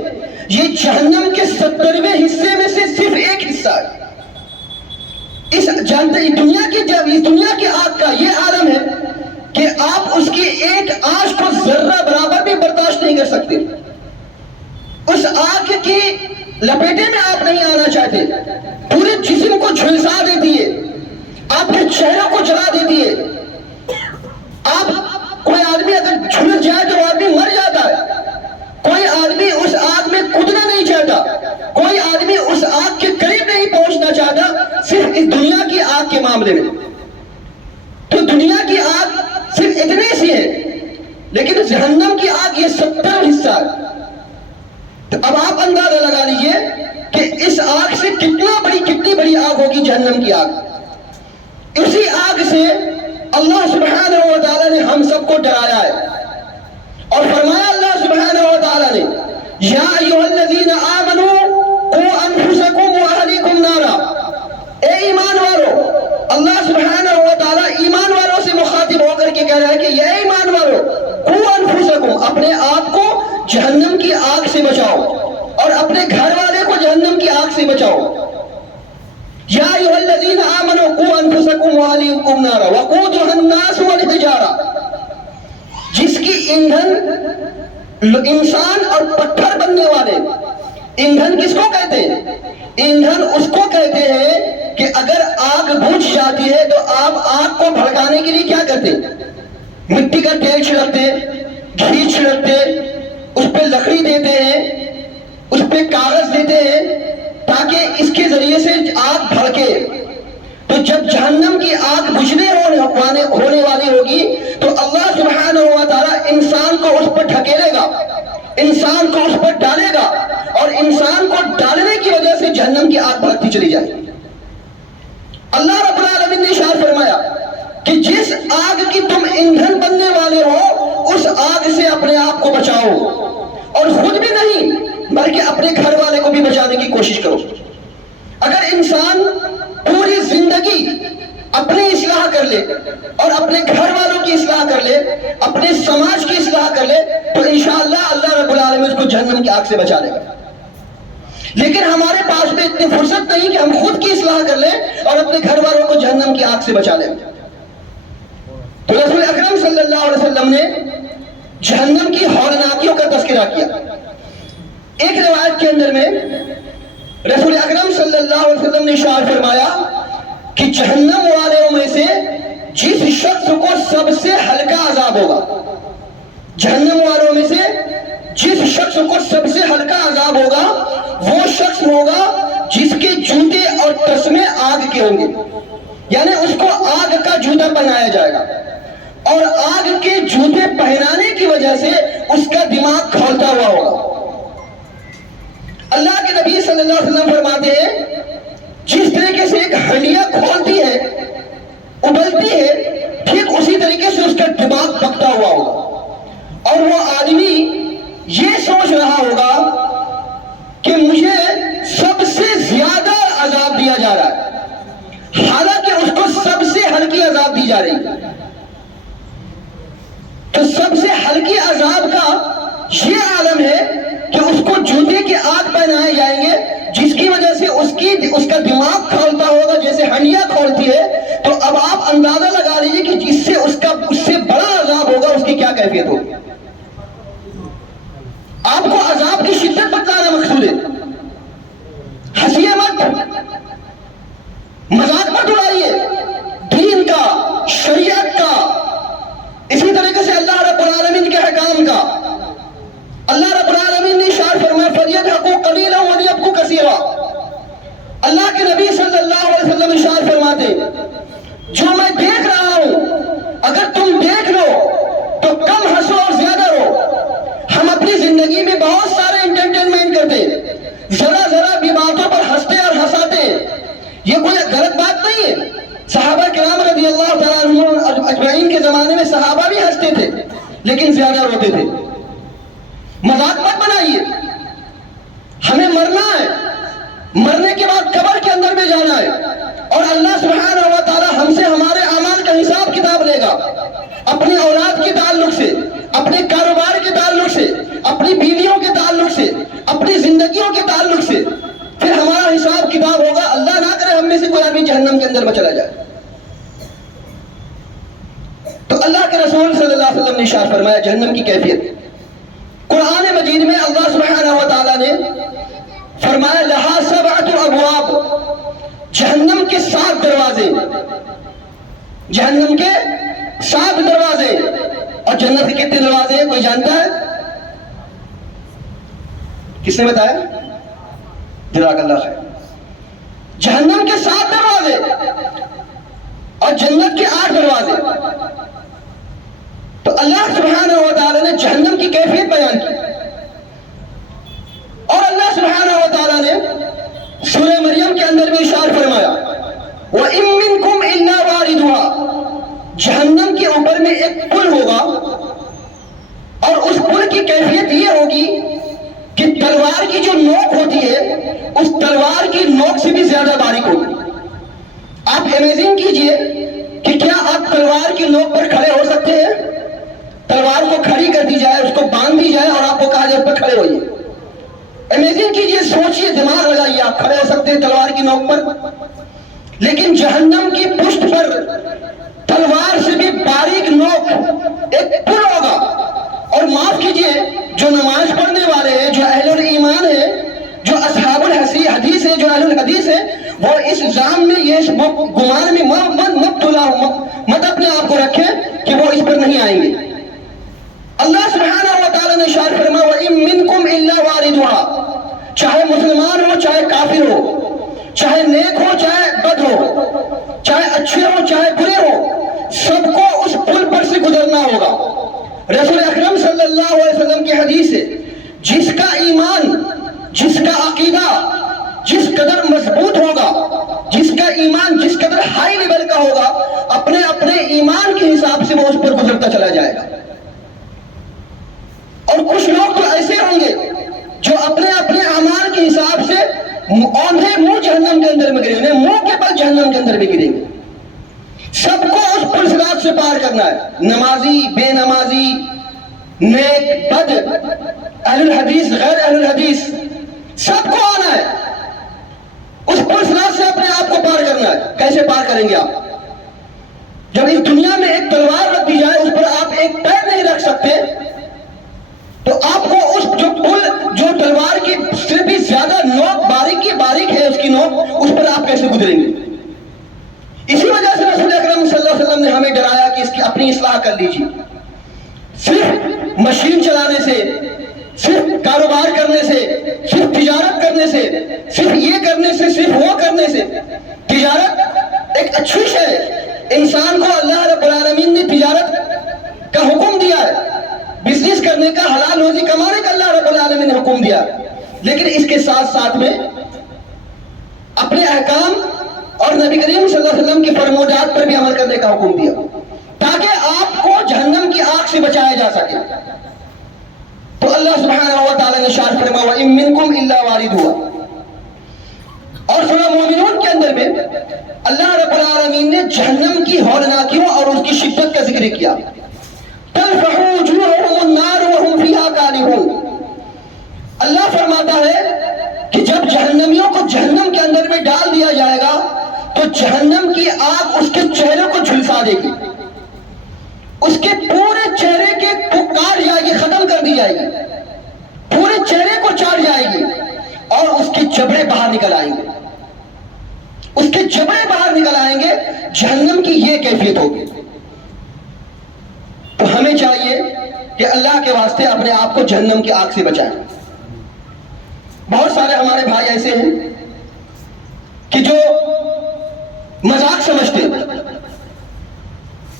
یہ جہنم کے 70ویں حصے میں سے صرف ایک حصہ ہے۔ اس دنیا کی آگ کا یہ عالم ہے کہ آپ اس کی ایک آنچ کو ذرہ برابر بھی برداشت نہیں کر سکتے۔ اس آگ کی لپیٹے میں آپ نہیں آنا چاہتے، پورے جسم کو جھلسا دیتی ہے، آپ کے چہرے کو جلا دیتی ہے۔ کوئی آدمی اگر جھلس جائے تو وہ آدمی مر جاتا ہے۔ کوئی آدمی اس آگ میں کودنا نہیں چاہتا، کوئی آدمی اس آگ کے قریب نہیں پہنچنا چاہتا، صرف اس دنیا کی آگ کے معاملے میں۔ تو دنیا کی آگ صرف اتنی سی ہے، لیکن جہنم کی آگ یہ 70 حصہ ہے۔ تو اب آپ اندازہ لگا لیجئے کہ اس آگ سے کتنی بڑی آگ ہوگی جہنم کی آگ۔ اسی آگ سے اللہ سبحانہ و تعالیٰ نے ہم سب کو ڈرایا ہے، اور فرمایا اللہ سبحانہ و تعالیٰ نے یا ایھا الذین آمنوا قوا انفسکم واہلیکم نارا۔ اے ایمان والو، اللہ سبحانہ و تعالیٰ ایمان والوں سے مخاطب ہو کر کے کہہ رہا ہے کہ اے ایمان والو، قوا انفسکم، اپنے آپ کو جہنم کی آگ سے بچاؤ، اور اپنے گھر والے کو جہنم کی آگ سے بچاؤ۔ یا ایھا الذین آمنوا قوا انفسکم واہلیکم نارا وقودھا الناس والحجارہ، جس کی ایندھن انسان اور پتھر بننے والے۔ ایندھن کس کو کہتے ہیں؟ ایندھن اس کو کہتے ہیں کہ اگر آگ بجھ جاتی ہے تو آپ آگ کو بھڑکانے کے لیے کیا کرتے ہیں؟ مٹی کا تیل چھڑکتے، گھی چھڑکتے، اس پہ لکڑی دیتے ہیں، اس پہ کاغذ دیتے ہیں تاکہ اس کے ذریعے سے آگ بھڑکے۔ تو جب جہنم کی آگ بجھنے ہونے والی ہوگی تو اللہ سبحانہ و تعالیٰ انسان کو اس پر ڈھکیلے گا، انسان کو اس پر ڈالے گا، اور انسان کو ڈالنے کی وجہ سے جہنم کی آگ بھڑکتی چلی جائے گی۔ اللہ رب العالمین نے ارشاد فرمایا کہ جس آگ کی تم ایندھن بننے والے ہو، اس آگ سے اپنے آپ کو بچاؤ، اور خود بھی نہیں بلکہ اپنے گھر والے کو بھی بچانے کی کوشش کرو۔ اگر انسان پوری زندگی اپنی اصلاح کر لے اور اپنے گھر والوں کی اصلاح کر لے، اپنے سماج کی اصلاح کر لے، تو انشاءاللہ اللہ رب العالمین اس کو جہنم کی آگ سے بچا لے گا۔ لیکن ہمارے پاس میں اتنی فرصت نہیں کہ ہم خود کی اصلاح کر لیں اور اپنے گھر والوں کو جہنم کی آگ سے بچا لیں۔ تو رسول اکرم صلی اللہ علیہ وسلم نے جہنم کی ہولناکیوں کا تذکرہ کیا۔ ایک روایت کے اندر میں رسول اکرم صلی اللہ علیہ وسلم نے ارشاد فرمایا کہ جہنم والوں میں سے جس شخص کو سب سے ہلکا عذاب ہوگا، جہنم والوں میں سے جس شخص کو سب سے ہلکا عذاب ہوگا، وہ شخص ہوگا جس کے جوتے اور تسمے آگ کے ہوں گے، یعنی اس کو آگ کا جوتا پہنایا جائے گا، اور آگ کے جوتے پہنانے کی وجہ سے اس کا دماغ کھولتا ہوا ہوگا۔ اللہ کے نبی صلی اللہ علیہ وسلم فرماتے ہیں جس طریقے سے ایک ہنڈیا کھولتی ہے، ابلتی ہے، ٹھیک اسی طریقے سے اس کا دماغ پکتا ہوا ہوگا، اور وہ آدمی یہ سوچ رہا ہوگا کہ مجھے سب سے زیادہ عذاب دیا جا رہا ہے، حالانکہ اس کو سب سے ہلکی عذاب دی جا رہی ہے۔ تو سب سے ہلکی عذاب کا یہ عالم ہے کہ اس کو جوتے کی آگ پہنائے جائیں گے جس کی وجہ سے اس کا دماغ کھولتا ہوگا جیسے ہنڈیا کھولتی ہے. تو اب آپ اندازہ لگا لیجیے کہ جس سے اس سے بڑا عذاب ہوگا اس کی کیا کیفیت ہوگی. آپ کو عذاب کی شدت بتلانا مقصود ہے. ہنسیے مت، مذاق مت اڑائیے دین کا، شریعت کا، اسی طریقے سے اللہ رب العالمین کے احکام کا. اللہ رب العالمین نے ارشاد فرمایا فَلْيَضْحَكُوا قَلِيلًا وَلْيَبْكُوا كَثِيرًا. اللہ کے نبی صلی اللہ علیہ وسلم ارشاد فرماتے جو میں دیکھ رہا ہوں اگر تم دیکھ لو تو کم ہنسو اور زیادہ رو. ہم اپنی زندگی میں بہت سارے انٹرٹینمنٹ کرتے، ذرا بھی باتوں پر ہنستے اور ہنساتے. یہ کوئی غلط بات نہیں ہے. صحابہ کرام رضی اللہ تعالیٰ عنہم اجمعین کے زمانے میں صحابہ بھی ہنستے تھے لیکن زیادہ روتے تھے. مذاق مت بنائیے. ہمیں مرنا ہے، مرنے کے بعد قبر کے اندر میں جانا ہے اور اللہ سبحانہ و تعالی ہم سے ہمارے اعمال کا حساب کتاب لے گا. اپنی اولاد کے تعلق سے، اپنے کاروبار کے تعلق سے، اپنی بیویوں کے تعلق سے، اپنی زندگیوں کے تعلق سے پھر ہمارا حساب کتاب ہوگا. اللہ نہ کرے ہم میں سے کوئی آدمی جہنم کے اندر میں چلا جائے. تو اللہ کے رسول صلی اللہ علیہ وسلم نے ارشاد فرمایا جہنم کی کیفیت. قرآن مجید میں اللہ سبحانہ و تعالیٰ نے فرمایا لہا سبعۃ ابواب، جہنم کے 7 دروازے، جہنم کے 7 دروازے. اور جنت کے کتنے دروازے ہیں کوئی جانتا ہے؟ کس نے بتایا؟ جزاک اللہ خیر. جہنم کے 7 دروازے اور جنت کے 8 دروازے. تو اللہ سبحانہ و تعالیٰ نے جہنم کی کیفیت بیان کی اور اللہ سبحانہ و تعالیٰ نے سورہ مریم کے اندر بھی ارشاد فرمایا وَإِن مِّنكُمْ إِلَّا وَارِدُهَا. جہنم کے اوپر میں ایک پل ہوگا اور اس پل کی کیفیت یہ ہوگی کہ تلوار کی جو نوک ہوتی ہے اس تلوار کی نوک سے بھی زیادہ باریک ہوگی. آپ امیجن کیجئے کہ کیا آپ تلوار کی نوک پر کھڑے ہو سکتے ہیں؟ تلوار کو کھڑی کر دی جائے، اس کو باندھ دی جائے اور آپ کو کہا جائے اس پر کھڑے ہوئیے. امیجن کیجئے، سوچئے، دماغ لگائیے، آپ کھڑے ہو سکتے ہیں تلوار کی نوک پر؟ لیکن جہنم کی پشت پر تلوار سے بھی باریک نوک ایک پل ہوگا. اور معاف کیجئے جو نماز پڑھنے والے ہیں، جو اہل الایمان ہیں، جو اصحاب الحدیث ہیں، جو اہل الحدیث ہیں، وہ اس الزام میں، یہ گمان میں مت اپنے آپ کو رکھیں کہ وہ اس پر نہیں آئیں گے. اللہ سبحانہ و تعالیٰ نے ارشاد فرمایا وَإِن مِّنكُمْ إِلَّا وَارِدُهَا. چاہے مسلمان ہو، چاہے کافر ہو، چاہے نیک ہو، چاہے بد ہو، چاہے اچھے ہو، چاہے برے ہو، سب کو اس پل پر سے گزرنا ہوگا. رسول اکرم صلی اللہ علیہ وسلم کی حدیث ہے جس کا ایمان، جس کا عقیدہ جس قدر مضبوط ہوگا، جس کا ایمان جس قدر ہائی لیول کا ہوگا، اپنے اپنے ایمان کے حساب سے وہ اس پر گزرتا چلا جائے گا. اور کچھ لوگ تو ایسے ہوں گے جو اپنے اپنے اعمال کے حساب سے اوندھے منہ جہنم کے اندر میں گریں گے، منہ کے بل جہنم کے اندر بھی گریں گے. سب کو اس پل صراط سے پار کرنا ہے. نمازی، بے نمازی، نیک، بد، اہل الحدیث، غیر اہل الحدیث، سب کو آنا ہے. اس پل صراط سے اپنے آپ کو پار کرنا ہے. کیسے پار کریں گے آپ؟ جب اس دنیا میں ایک تلوار رکھ دی جائے، اس پر آپ ایک پیر نہیں رکھ سکتے، تو آپ کو اس جو پل، جو تلوار کی سے بھی زیادہ نوک باریک ہے اس کی نوک، اس پر آپ کیسے گزریں گے؟ اسی وجہ سے رسول اکرم صلی اللہ علیہ وسلم نے ہمیں ڈرایا کہ اس کی اپنی اصلاح کر لیجیے. صرف مشین چلانے سے، صرف کاروبار کرنے سے، صرف تجارت کرنے سے، صرف یہ کرنے سے، صرف وہ کرنے سے، تجارت ایک اچھی شے ہے. انسان کو اللہ رب العالمین نے تجارت کا حکم دیا ہے، بزنس کرنے کا، حلال روزی کمانے کا اللہ رب العالمین نے حکم دیا. لیکن اس کے ساتھ ساتھ میں اپنے احکام اور نبی کریم صلی اللہ علیہ وسلم کی فرمودات پر بھی عمل کرنے کا حکم دیا تاکہ آپ کو جہنم کی آگ سے بچایا جا سکے. تو اللہ سبحانہ و تعالیٰ نے ارشاد فرمایا وَإِن مِّنكُمْ إِلَّا وَارِدُهَا. اور سورہ مومنون کے اندر میں اللہ رب العالمین نے جہنم کی ہولناکیوں اور اس کی شدت کا ذکر کیا. تَلْفَحُ وُجُوهَهُمُ النَّارُ وَهُمْ فِيهَا كَالِحُونَ. کارہون. اللہ فرماتا ہے کہ جب جہنمیوں کو جہنم کے اندر میں ڈال دیا جائے گا تو جہنم کی آگ اس کے چہرے کو جھلسا دے گی، اس کے پورے چہرے کے کو کاٹ جائے گی، ختم کر دی جائے گی، پورے چہرے کو چاٹ جائے گی اور اس کے جبڑے باہر نکل آئیں گے، اس کے جبڑے باہر نکل آئیں گے. جہنم کی یہ کیفیت ہوگی. تو ہمیں چاہیے کہ اللہ کے واسطے اپنے آپ کو جہنم کی آگ سے بچائیں. بہت سارے ہمارے بھائی ایسے ہیں کہ جو مذاق سمجھتے،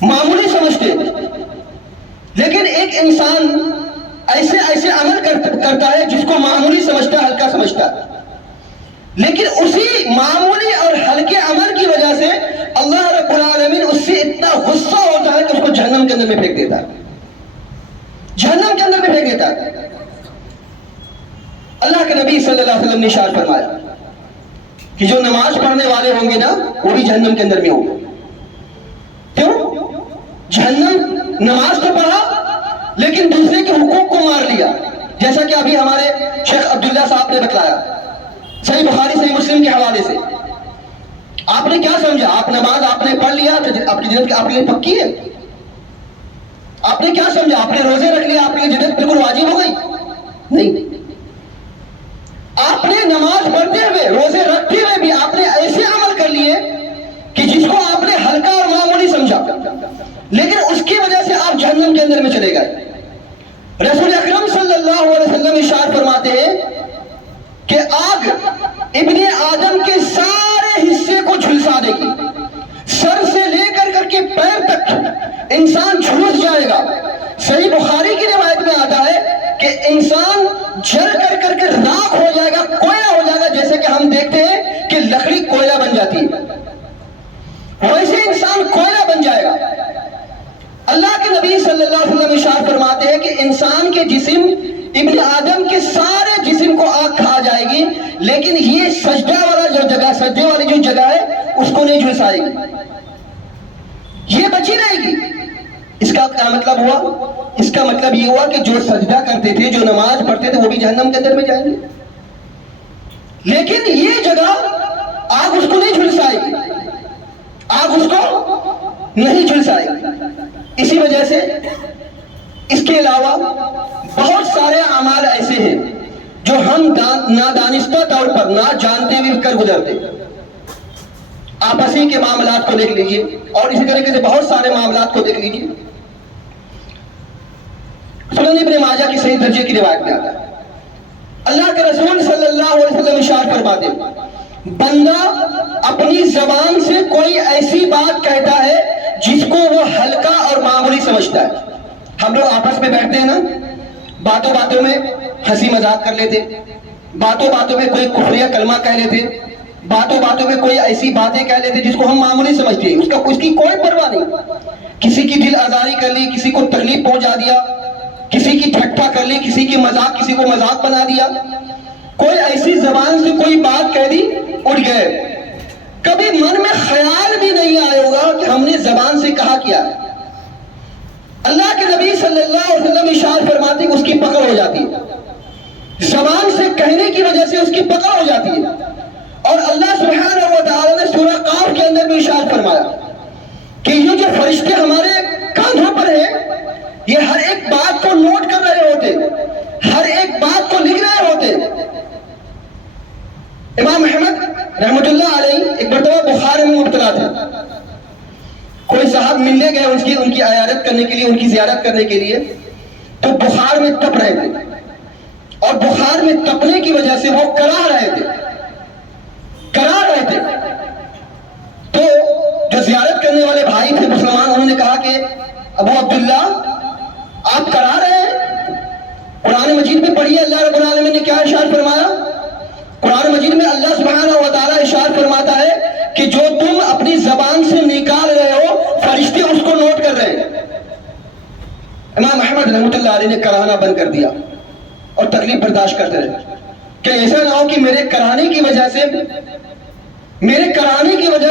معمولی سمجھتے، لیکن ایک انسان ایسے ایسے عمل کرتا ہے جس کو معمولی سمجھتا ہے، ہلکا سمجھتا ہے، لیکن اسی معمولی اور ہلکے عمل کی وجہ سے اللہ رب العالمین اس سے اتنا غصہ ہوتا ہے کہ اس کو جہنم کے اندر میں پھینک دیتا ہے، جہنم کے اندر میں پھینک دیتا ہے. اللہ کے نبی صلی اللہ علیہ وسلم نے ارشاد فرمایا کہ جو نماز پڑھنے والے ہوں گے نا وہ بھی جہنم کے اندر میں ہوں گے. کیوں؟ جہنم نماز تو پڑھا لیکن دوسرے کے حقوق کو مار لیا، جیسا کہ ابھی ہمارے شیخ عبداللہ صاحب نے بتلایا صحیح بخاری صحیح مسلم کے حوالے سے. آپ نے کیا سمجھا؟ آپ نماز آپ نے پڑھ لیا تو آپ کی جنت آپ کے لیے پکی ہے؟ آپ نے کیا سمجھا؟ آپ نے روزے رکھ لیا آپ کے لیے جنت بالکل واجب ہو گئی؟ نہیں. آپ نے نماز پڑھتے ہوئے روزے رکھتے ہوئے بھی آپ نے ایسے عمل کر لیے کہ جس کو آپ نے ہلکا اور معمولی سمجھا، لیکن اس کی وجہ سے آپ جہنم کے اندر میں چلے گئے. رسول اکرم صلی اللہ علیہ وسلم ارشاد فرماتے ہیں کہ آگ ابن آدم کے سارے حصے کو جھلسا دے گی، سر سے لے کر کے پیر تک انسان جھلس جائے گا. صحیح بخاری کی روایت میں آتا ہے کہ انسان جل کر کے راکھ ہو جائے گا، کوئلہ ہو جائے گا. جیسے کہ ہم دیکھتے ہیں کہ لکڑی کوئلہ بن جاتی ہے، ویسے انسان کوئلہ بن جائے گا. اللہ کے نبی صلی اللہ علیہ وسلم ارشاد فرماتے ہیں کہ انسان کے جسم ابن آدم کے سارے جسم کو آگ کھا جائے گی، لیکن یہ سجدہ والا جو جگہ، سجدے والی جو جگہ ہے اس کو نہیں جھلسائے گی، یہ بچی رہے گی. اس کا کیا مطلب ہوا؟ اس کا مطلب یہ ہوا کہ جو سجدہ کرتے تھے، جو نماز پڑھتے تھے، وہ بھی جہنم کے اندر میں جائیں گے، لیکن یہ جگہ آگ اس کو نہیں جھلسائے گی، آگ اس کو نہیں جھلسائے گی. اسی وجہ سے اس کے علاوہ بہت سارے اعمال ایسے ہیں جو ہم نادانستہ طور پر نہ جانتے ہوئے کر گزرتے. آپسی کے معاملات کو دیکھ لیجئے اور اسی طریقے سے بہت سارے معاملات کو دیکھ لیجئے. سنن ابن ماجہ کی صحیح درجے کی روایت میں آتا ہے اللہ کے رسول صلی اللہ علیہ وسلم ارشاد فرماتے ہیں بندہ اپنی زبان سے کوئی ایسی بات کہتا ہے جس کو وہ ہلکا اور معمولی سمجھتا ہے. ہم لوگ آپس میں بیٹھتے ہیں نا، باتوں باتوں میں ہنسی مذاق کر لیتے، باتوں باتوں میں کوئی کفریہ کلمہ کہہ لیتے، باتوں باتوں میں کوئی ایسی باتیں کہہ لیتے جس کو ہم معمولی سمجھتے ہیں، اس کی کوئی پرواہ نہیں. کسی کی دل آزاری کر لی، کسی کو تکلیف پہنچا دیا، کسی کی ٹھٹھا کر لی، کسی کی مذاق، کسی کو مذاق بنا دیا، کوئی ایسی زبان سے کوئی بات کہہ دی، اڑ گئے. کبھی من میں خیال بھی نہیں آئے ہوگا کہ ہم نے زبان سے کہا کیا. اللہ کے نبی صلی اللہ علیہ وسلم ارشاد فرماتے کہ اس کی پکڑ ہو جاتی ہے، زبان سے کہنے کی وجہ سے اس کی پکڑ ہو جاتی ہے. اور اللہ سبحانہ و تعالی نے سورہ قاف کے اندر بھی ارشاد فرمایا کہ یہ جو فرشتے ہمارے کاندھوں پر ہیں یہ ہر ایک بات کو نوٹ کر رہے ہوتے، ہر ایک بات کو لکھ رہے ہوتے. امام احمد رحمت اللہ علیہ ایک مرتبہ بخار میں مبتلا تھے. کوئی صاحب ملنے گئے ان کی عیادت کرنے کے لیے، ان کی زیارت کرنے کے لیے، تو بخار میں تپ رہے تھے اور بخار میں تپنے کی وجہ سے وہ کرا رہے تھے. تو جو زیارت کرنے والے بھائی تھے مسلمان، انہوں نے کہا کہ ابو عبداللہ آپ کرا رہے ہیں؟ قرآن مجید میں پڑھیے اللہ رب العالمین نے کیا ارشاد فرمایا. قرآن مجید میں اللہ سبحانہ و تعالیٰ ارشاد فرماتا ہے کہ جو تم اپنی زبان سے نکال رہے ہو فرشتے اس کو نوٹ کر رہے ہیں. امام احمد رحمت اللہ علیہ نے کرانا بند کر دیا اور تکلیف برداشت کرتے رہے کہ ایسا نہ ہو کہ میرے کرانے کی وجہ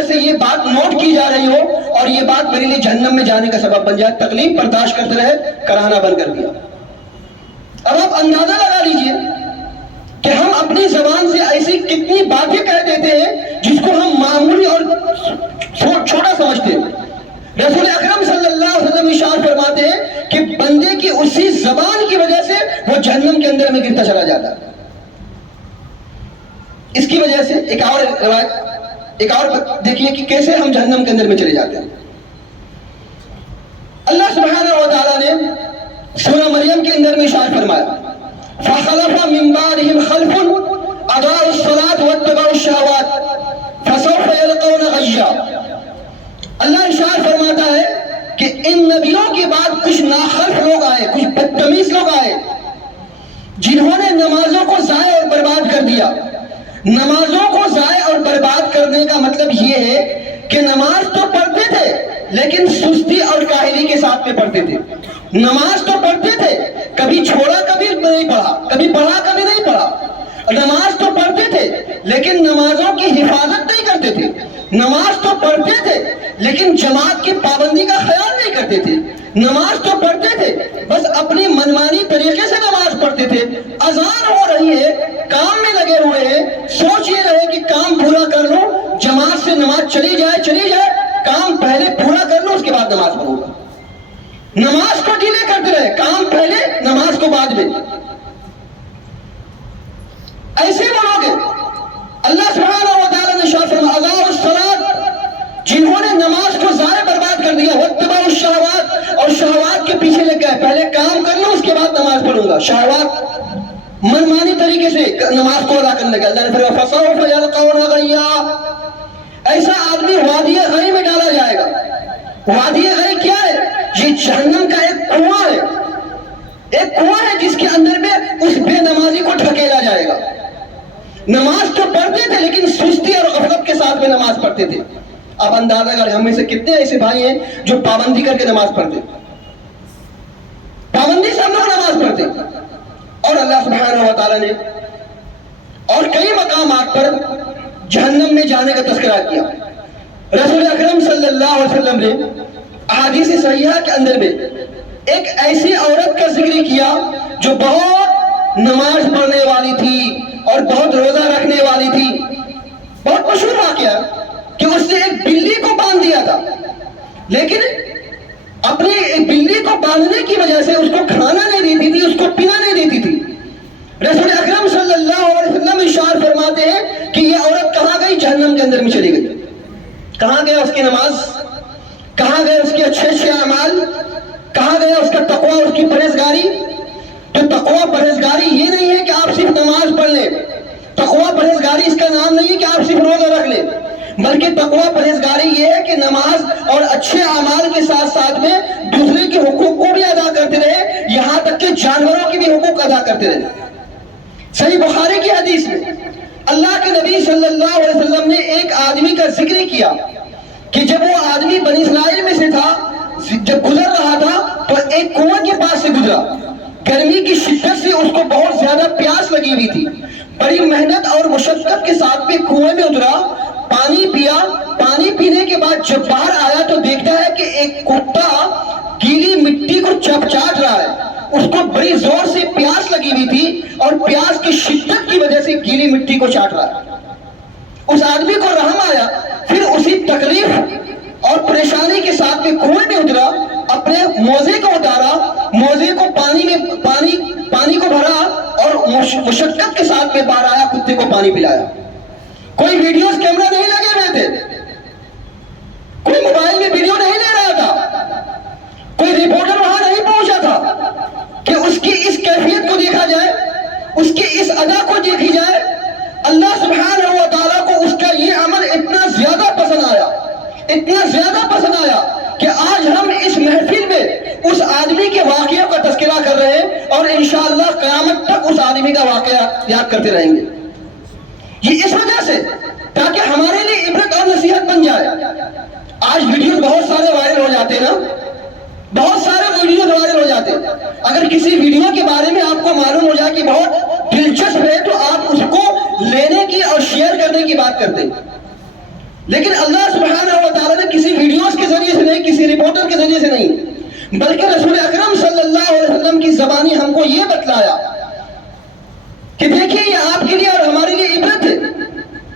سے یہ بات نوٹ کی جا رہی ہو اور یہ بات میرے لیے جہنم میں جانے کا سبب بن جائے. تکلیف برداشت کرتے رہے، کرانا بند کر دیا. اب آپ اندازہ لگا لیجئے کہ ہم اپنی زبان سے ایسی کتنی باتیں کہہ دیتے ہیں جس کو ہم معمولی اور چھوٹا سمجھتے ہیں. رسول اکرم صلی اللہ علیہ وسلم ارشاد فرماتے ہیں کہ بندے کی اسی زبان کی وجہ سے وہ جہنم کے اندر میں گرتا چلا جاتا ہے. اس کی وجہ سے ایک اور روایت، ایک اور دیکھیے کہ کیسے ہم جہنم کے اندر میں چلے جاتے ہیں. اللہ سبحانہ و تعالیٰ نے سورہ مریم کے اندر میں ارشاد فرمایا فَخَلَفَ مِن بَعْدِهِمْ خَلْفٌ أَضَاعُوا الصَّلَاةَ وَاتَّبَعُوا الشَّهَوَاتِ فَسَوْفَ يَلْقَوْنَ غَيًّا. اللہ ارشاد فرماتا ہے کہ ان نبیوں کے بعد کچھ ناخلف لوگ آئے، کچھ بدتمیز لوگ آئے جنہوں نے نمازوں کو ضائع اور برباد کر دیا. نمازوں کو ضائع اور برباد کرنے کا مطلب یہ ہے کہ نماز تو پڑھتے تھے لیکن سستی اور کاہلی کے ساتھ میں پڑھتے تھے. نماز تو پڑھتے تھے، کبھی چھوڑا کبھی نہیں پڑھا، کبھی پڑھا کبھی نہیں پڑھا. نماز تو پڑھتے تھے لیکن نمازوں کی حفاظت نہیں کرتے تھے. نماز تو پڑھتے تھے لیکن جماعت کی پابندی کا خیال نہیں کرتے تھے. نماز تو پڑھتے تھے، بس اپنی منمانی طریقے سے نماز پڑھتے تھے. اذان ہو رہی ہے، کام میں لگے ہوئے ہیں، سوچ یہ رہے کہ کام پورا کر لو، جماعت سے نماز چلی جائے، کام پہلے پورا کر لو اس کے بعد نماز پڑھوں گا. نماز کو ڈیلے کرتے رہے، کام پہلے نماز کو بعد میں. ایسے بولو گے اللہ سبحانہ و تعالیٰ نے ارشاد فرمایا اضاعوا الصلاۃ، جنہوں نے نماز کو ضائع برباد کر دیا، واتبعوا الشہوات، اور شہوات کے پیچھے لگ گئے. پہلے کام کر لو اس کے بعد نماز پڑھوں گا. شہوات منمانی طریقے سے نماز کو ادا کرنے لگا. اللہ نے فرمایا فسوف یلقون غیا، ایسا آدمی وادی غی میں ڈالا جائے گا. وادی غی کیا ہے؟ یہ جہنم کا ایک کنواں ہے. ایک کنواں ہے جس کے اندر میں اس بے نمازی کو ڈھکیلا جائے گا. نماز تو پڑھتے تھے لیکن سستی اور غفلت کے ساتھ میں نماز پڑھتے تھے. آپ اندازہ کریں ہم میں سے کتنے ایسے بھائی ہیں جو پابندی کر کے نماز پڑھتے، پابندی سے ہم لوگ نماز پڑھتے. اور اللہ سبحانہ و تعالیٰ نے اور کئی مقامات پر جہنم میں جانے کا تذکرہ کیا. رسول اکرم صلی اللہ علیہ وسلم نے احادیث صحیحہ کے اندر میں ایک ایسی عورت کا ذکر کیا جو بہت نماز پڑھنے والی تھی اور بہت روزہ رکھنے والی تھی. بہت مشہور واقعہ کہ اس نے ایک بلی کو باندھ دیا تھا، لیکن اپنی بلی کو باندھنے کی وجہ سے اس کو کھانا نہیں دیتی تھی، اس کو پینا نہیں دیتی تھی. رسول اکرم صلی اللہ علیہ وسلم ارشاد فرماتے ہیں کہ یہ عورت کہاں گئی؟ جہنم کے اندر میں چلی گئی. کہاں گیا اس کی نماز؟ کہاں گئے اس کے اچھے اچھے اعمال؟ کہاں گیا اس کا تقویٰ، اس کی پرہیزگاری؟ تو تقویٰ پرہیزگاری یہ نہیں ہے کہ آپ صرف نماز پڑھ لیں. تقویٰ پرہیزگاری اس کا نام نہیں ہے کہ آپ صرف روزہ رکھ لیں، بلکہ تقویٰ پرہیزگاری یہ ہے کہ نماز اور اچھے اعمال کے ساتھ ساتھ میں دوسرے کے حقوق کو بھی ادا کرتے رہے، یہاں تک کہ جانوروں کے بھی حقوق ادا کرتے رہے. صحیح بخاری کی حدیث میں اللہ کے نبی صلی اللہ علیہ وسلم نے ایک آدمی کا ذکر کیا کہ جب وہ آدمی بنی اسرائیل میں سے تھا، جب گزر رہا تھا تو ایک کنویں کے پاس سے گزرا. گرمی کی شدت سے اس کو بہت زیادہ پیاس لگی ہوئی تھی. بڑی محنت اور مشقت کے ساتھ میں کنویں میں اترا، پانی پیا. پانی پینے کے بعد جب باہر آیا تو دیکھتا ہے کہ ایک کتا گیلی مٹی کو چاٹ رہا ہے. اس کو بڑی زور سے پیاس لگی ہوئی تھی اور پیاس کی شدت کی وجہ سے گیلی مٹی کو چاٹ رہا ہے. اس آدمی کو رحم آیا، پھر اسی تکلیف اور پریشانی کے ساتھ میں کنویں میں اترا، اپنے موزے کو اتارا، موزے کو پانی کو بھرا اور مشقت کے ساتھ میں باہر آیا، کتے کو پانی پلایا. کوئی ویڈیوز کیمرہ نہیں لگے ہوئے تھے، کوئی موبائل میں ویڈیو نہیں لے رہا تھا، کوئی رپورٹر وہاں نہیں پہنچا تھا کہ اس کی اس کیفیت کو دیکھا جائے، اس کی اس ادا کو دیکھی جائے. اللہ سبحانہ و تعالیٰ کو اس کا یہ عمل اتنا زیادہ پسند آیا کہ آج ہم اس محفل میں اس آدمی کے واقعہ کا تذکرہ کر رہے ہیں اور انشاءاللہ قیامت تک اس آدمی کا واقعہ یاد کرتے رہیں گے. یہ اس وجہ سے تاکہ ہمارے لیے عبرت اور نصیحت بن جائے. آج ویڈیوز بہت سارے وائرل ہو جاتے ہیں نا، بہت سارے ویڈیوز وائرل ہو جاتے ہیں. اگر کسی ویڈیو کے بارے میں آپ کو معلوم ہو جائے کہ بہت دلچسپ ہے تو آپ اس کو لینے کی اور شیئر کرنے کی بات کرتے ہیں. لیکن اللہ سبحانہ و تعالیٰ نے کسی ویڈیوز کے ذریعے سے نہیں، کسی رپورٹر کے ذریعے سے نہیں، بلکہ رسول اکرم صلی اللہ علیہ وسلم کی زبانی ہم کو یہ بتلا بتلایا کہ دیکھیے یہ آپ کے لیے اور ہمارے لیے عبرت ہے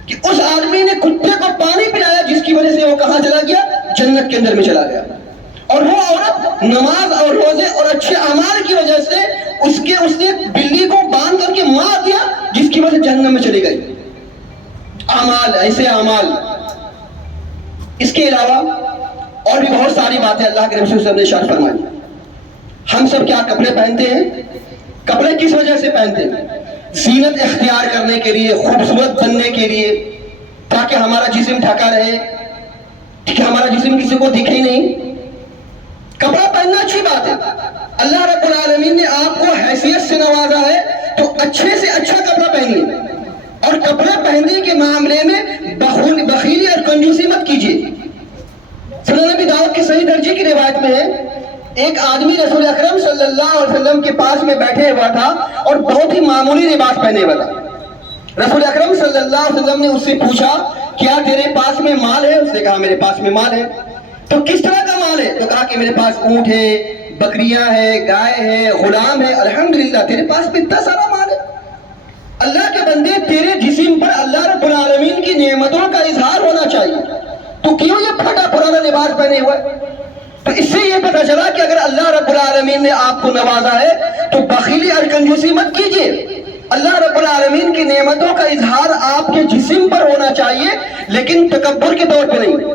کہ اس آدمی نے کتے کو پانی پلایا جس کی وجہ سے وہ کہاں چلا گیا؟ جنت کے اندر میں چلا گیا. اور وہ عورت نماز اور روزے اور اچھے اعمال کی وجہ سے اس نے بلی کو باندھ کر کے مار دیا جس کی وجہ سے جہنم میں چلی گئی. اعمال، ایسے اعمال. اس کے علاوہ اور بھی بہت ساری باتیں اللہ کے رسول صلی اللہ علیہ وسلم نے ارشاد فرمائی. ہم سب کیا کپڑے پہنتے ہیں؟ کپڑے کس وجہ سے پہنتے ہیں؟ زینت اختیار کرنے کے لیے، خوبصورت بننے کے لیے، تاکہ ہمارا جسم ڈھکا رہے، کہ ہمارا جسم کسی کو دکھے نہیں. کپڑا پہننا اچھی بات ہے. اللہ رب العالمین نے آپ کو حیثیت سے نوازا ہے تو اچھے سے اچھا کپڑا پہنیے، اور کپڑے پہننے کے معاملے میں بخیلی اور کنجوسی مت کیجیے. سنن نبی داؤد کی صحیح درجے کی روایت میں ہے، ایک آدمی رسول اکرم صلی اللہ علیہ وسلم کے پاس میں بیٹھے ہوا تھا اور بہت ہی معمولی لباس پہنے ہوا تھا. رسول اکرم صلی اللہ علیہ وسلم نے اس سے پوچھا کیا تیرے پاس میں مال ہے؟ اس نے کہا میرے پاس میں مال ہے. تو کس طرح کا مال ہے؟ تو کہا کہ میرے پاس اونٹ ہے، بکریاں ہے، گائے ہے، غلام ہے. الحمدللہ تیرے پاس میں اتنا سارا مال ہے. اللہ کے بندے تیرے جسم پر اللہ رب العالمین کی نعمتوں کا اظہار ہونا چاہیے، تو کیوں یہ پھٹا پرانا لباس پہنے ہوا ہے؟ تو اس سے یہ پتہ چلا کہ اگر اللہ رب العالمین نے آپ کو نوازا ہے تو بخیلی اور کنجوسی مت کیجیے. اللہ رب العالمین کی نعمتوں کا اظہار آپ کے جسم پر ہونا چاہیے، لیکن تکبر کے طور پہ نہیں.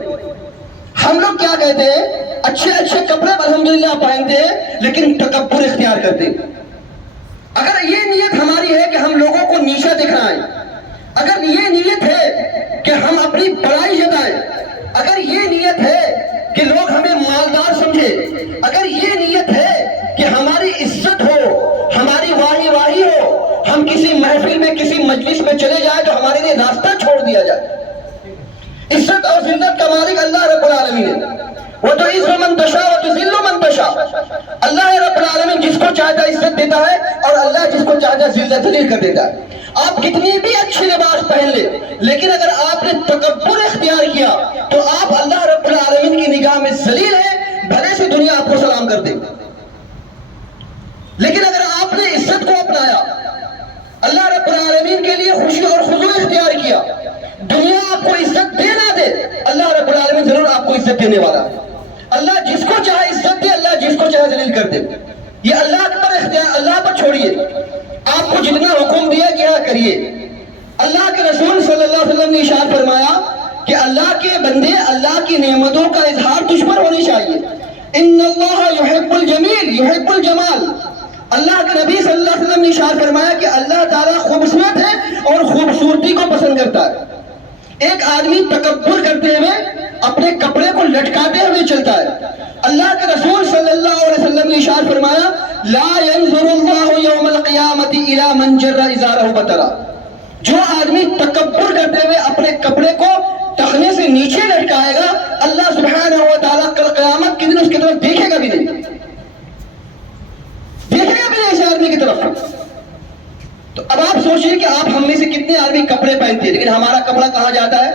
ہم لوگ کیا کہتے ہیں؟ اچھے اچھے کپڑے الحمدللہ پہنتے ہیں لیکن تکبر اختیار کرتے ہیں. اگر یہ نیت ہماری ہے کہ ہم لوگوں کو نیچا دکھائیں، اگر یہ نیت ہے کہ ہم اپنی بڑائی جتائیں، اگر یہ نیت ہے کہ لوگ ہمیں مالدار سمجھے، اگر یہ نیت ہے کہ ہماری عزت ہو، ہماری واہی واہی ہو، ہم کسی محفل میں کسی مجلس میں چلے جائیں تو ہمارے لیے راستہ چھوڑ دیا جائے. عزت اور ذلت کا مالک اللہ رب العالمین ہے. وہ تو عز من تشاء و تذل من تشاء. اللہ رب العالمین جس کو چاہتا ہے عزت دیتا ہے اور اللہ جس کو چاہتا ہے ذلت ذلیل کر دیتا ہے. آپ کتنی بھی اچھی لباس پہن لیں لیکن اگر آپ نے تکبر اختیار کیا تو آپ اللہ رب العالمین کی نگاہ میں ذلیل ہیں، بھلے سے دنیا آپ کو سلام کر دے. لیکن اگر آپ نے عزت کو اپنایا، اللہ رب العالمین کے لیے خوشی اور خضوع اختیار کیا، دنیا آپ کو عزت دے نہ دے، اللہ رب العالمین ضرور آپ کو عزت دینے والا. اللہ جس کو چاہے عزت دے، اللہ جس کو چاہے ذلیل کر دے. یہ اللہ پر اختیار، اللہ پر چھوڑیے. آپ کو جتنا حکم دیا گیا کریے. اللہ کے رسول صلی اللہ علیہ وسلم نے ارشاد فرمایا کہ اللہ کے بندے اللہ کی نعمتوں کا اظہار تجھ پر ہونی چاہیے. ان اللہ یحب الجمیل یحب الجمال. اللہ کے نبی صلی اللہ علیہ وسلم نے ارشاد فرمایا کہ اللہ تعالیٰ خوبصورت ہے اور خوبصورتی کو پسند کرتا ہے. ایک آدمی تکبر کرتے ہوئے اپنے کپڑے کو لٹکاتے ہوئے چلتا ہے. اللہ کے رسول صلی اللہ علیہ وسلم نے ارشاد فرمایا لا ينظر اللہ یوم القیامت الی من جر ازارہ بطرا. جو آدمی تکبر کرتے ہوئے اپنے کپڑے کو ٹخنے سے نیچے لٹکائے گا، اللہ سبحانہ و تعالیٰ کل قیامت کے دن اس کی طرف دیکھے گا بھی نہیں، دیکھے گا بھی نہیں اس آدمی کی طرف. تو اب آپ سوچئے کہ آپ ہم میں سے کتنے آدمی کپڑے پہنتے ہیں لیکن ہمارا کپڑا کہاں جاتا ہے؟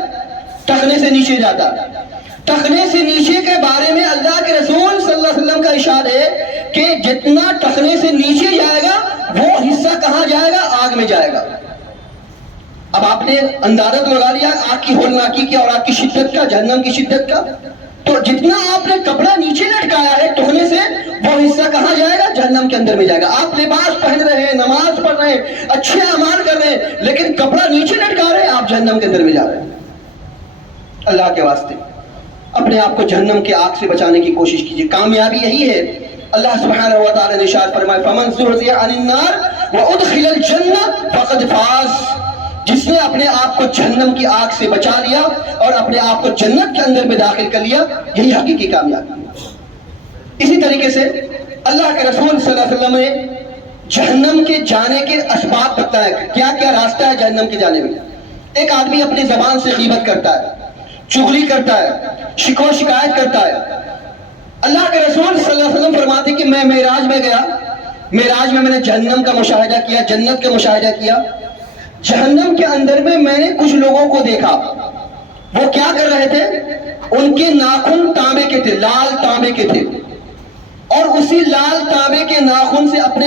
ٹخنے سے نیچے جاتا ہے. ٹخنے سے نیچے کے بارے میں اللہ کے رسول صلی اللہ علیہ وسلم کا ارشاد ہے کہ جتنا ٹخنے سے نیچے جائے گا وہ حصہ کہاں جائے گا؟ آگ میں جائے گا. اب آپ نے اندازہ تو لگا لیا آگ کی ہولناکی کی اور آگ کی شدت کا، جہنم کی شدت کا. تو جتنا آپ نے کپڑا نیچے لٹکایا ہے ٹخنے سے، وہ حصہ کہاں جائے گا؟ جہنم کے اندر میں جائے گا. آپ لباس پہن رہے ہیں، نماز پڑھ رہے ہیں، اچھے اعمال کر رہے ہیں، لیکن کپڑا نیچے لٹکا رہے ہیں، آپ جہنم کے اندر میں جا رہے ہیں. اللہ کے واسطے اپنے آپ کو جہنم کی آگ سے بچانے کی کوشش کیجیے. کامیابی یہی ہے. اللہ سبحانہ و تعالی نے ارشاد فرمایا فمن زحزح عن النار وادخل الجنہ فقد فاز. جس نے اپنے آپ کو جہنم کی آگ سے بچا لیا اور اپنے آپ کو جنت کے اندر میں داخل کر لیا، یہی حقیقی کامیابی ہے. اسی طریقے سے اللہ کے رسول صلی اللہ علیہ وسلم نے جہنم کے جانے کے اسباب بتایا، کیا کیا راستہ ہے جہنم کے جانے میں. ایک آدمی اپنی زبان سے غیبت کرتا ہے، چغلی کرتا ہے، شکوہ شکایت کرتا ہے. اللہ کے رسول صلی اللہ علیہ وسلم فرماتے کہ میں معراج میں گیا، معراج میں نے جہنم کا مشاہدہ کیا، جنت کا مشاہدہ کیا. جہنم کے اندر میں نے کچھ لوگوں کو دیکھا، وہ کیا کر رہے تھے؟ ان کے ناخن تانبے کے تھے، لال تانبے کے تھے، اور اسی لال تانبے کے ناخن سے اپنے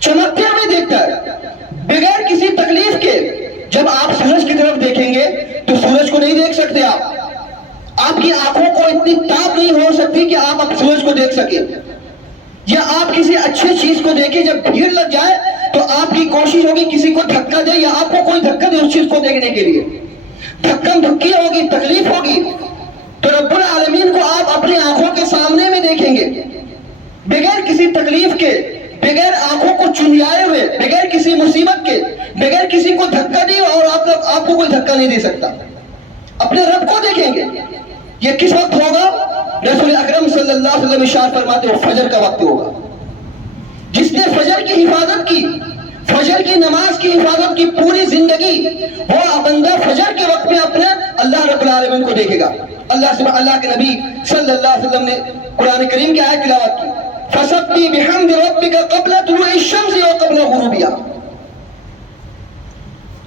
چمکتے ہوئے دیکھتا ہے بغیر کسی تکلیف کے۔ جب آپ سورج کی طرف دیکھیں گے تو سورج کو نہیں دیکھ سکتے، آپ کی آنکھوں کو اتنی تاب نہیں ہو سکتی کہ آپ اب سورج کو دیکھ سکیں، یا آپ کسی اچھی چیز کو دیکھیں جب بھیڑ لگ جائے تو آپ کی کوشش ہوگی کسی کو دھکا دے، یا آپ کو کوئی دھکا دے اس چیز کو دیکھنے کے لیے، دھکم دھکی ہوگی، تکلیف ہوگی، تو رب العالمین کو آپ اپنی آنکھوں کے سامنے میں دیکھیں گے بغیر کسی تکلیف کے، بغیر آنکھوں کو چنیائے ہوئے، بغیر کسی مصیبت کے، بغیر کسی کو دھکا دی، اور آپ کو کوئی دھکا نہیں دے سکتا، اپنے رب کو دیکھیں گے۔ یہ کس وقت ہوگا؟ رسول اکرم صلی اللہ علیہ وسلم ارشاد فرماتے ہیں فجر کا وقت ہوگا۔ جس نے فجر کی حفاظت کی، فجر کی نماز کی حفاظت کی پوری زندگی، وہ بندہ فجر کے وقت میں اپنے اللہ رب العالمین کو دیکھے گا۔ اللہ کے نبی صلی اللہ علیہ وسلم نے قرآن کریم کی آیت تلاوت کی، فَسَبِّحْ بِحَمْدِ رَبِّكَ قَبْلَ طُلُوعِ الشَّمْسِ وَقَبْلَ غُرُوبِهَا۔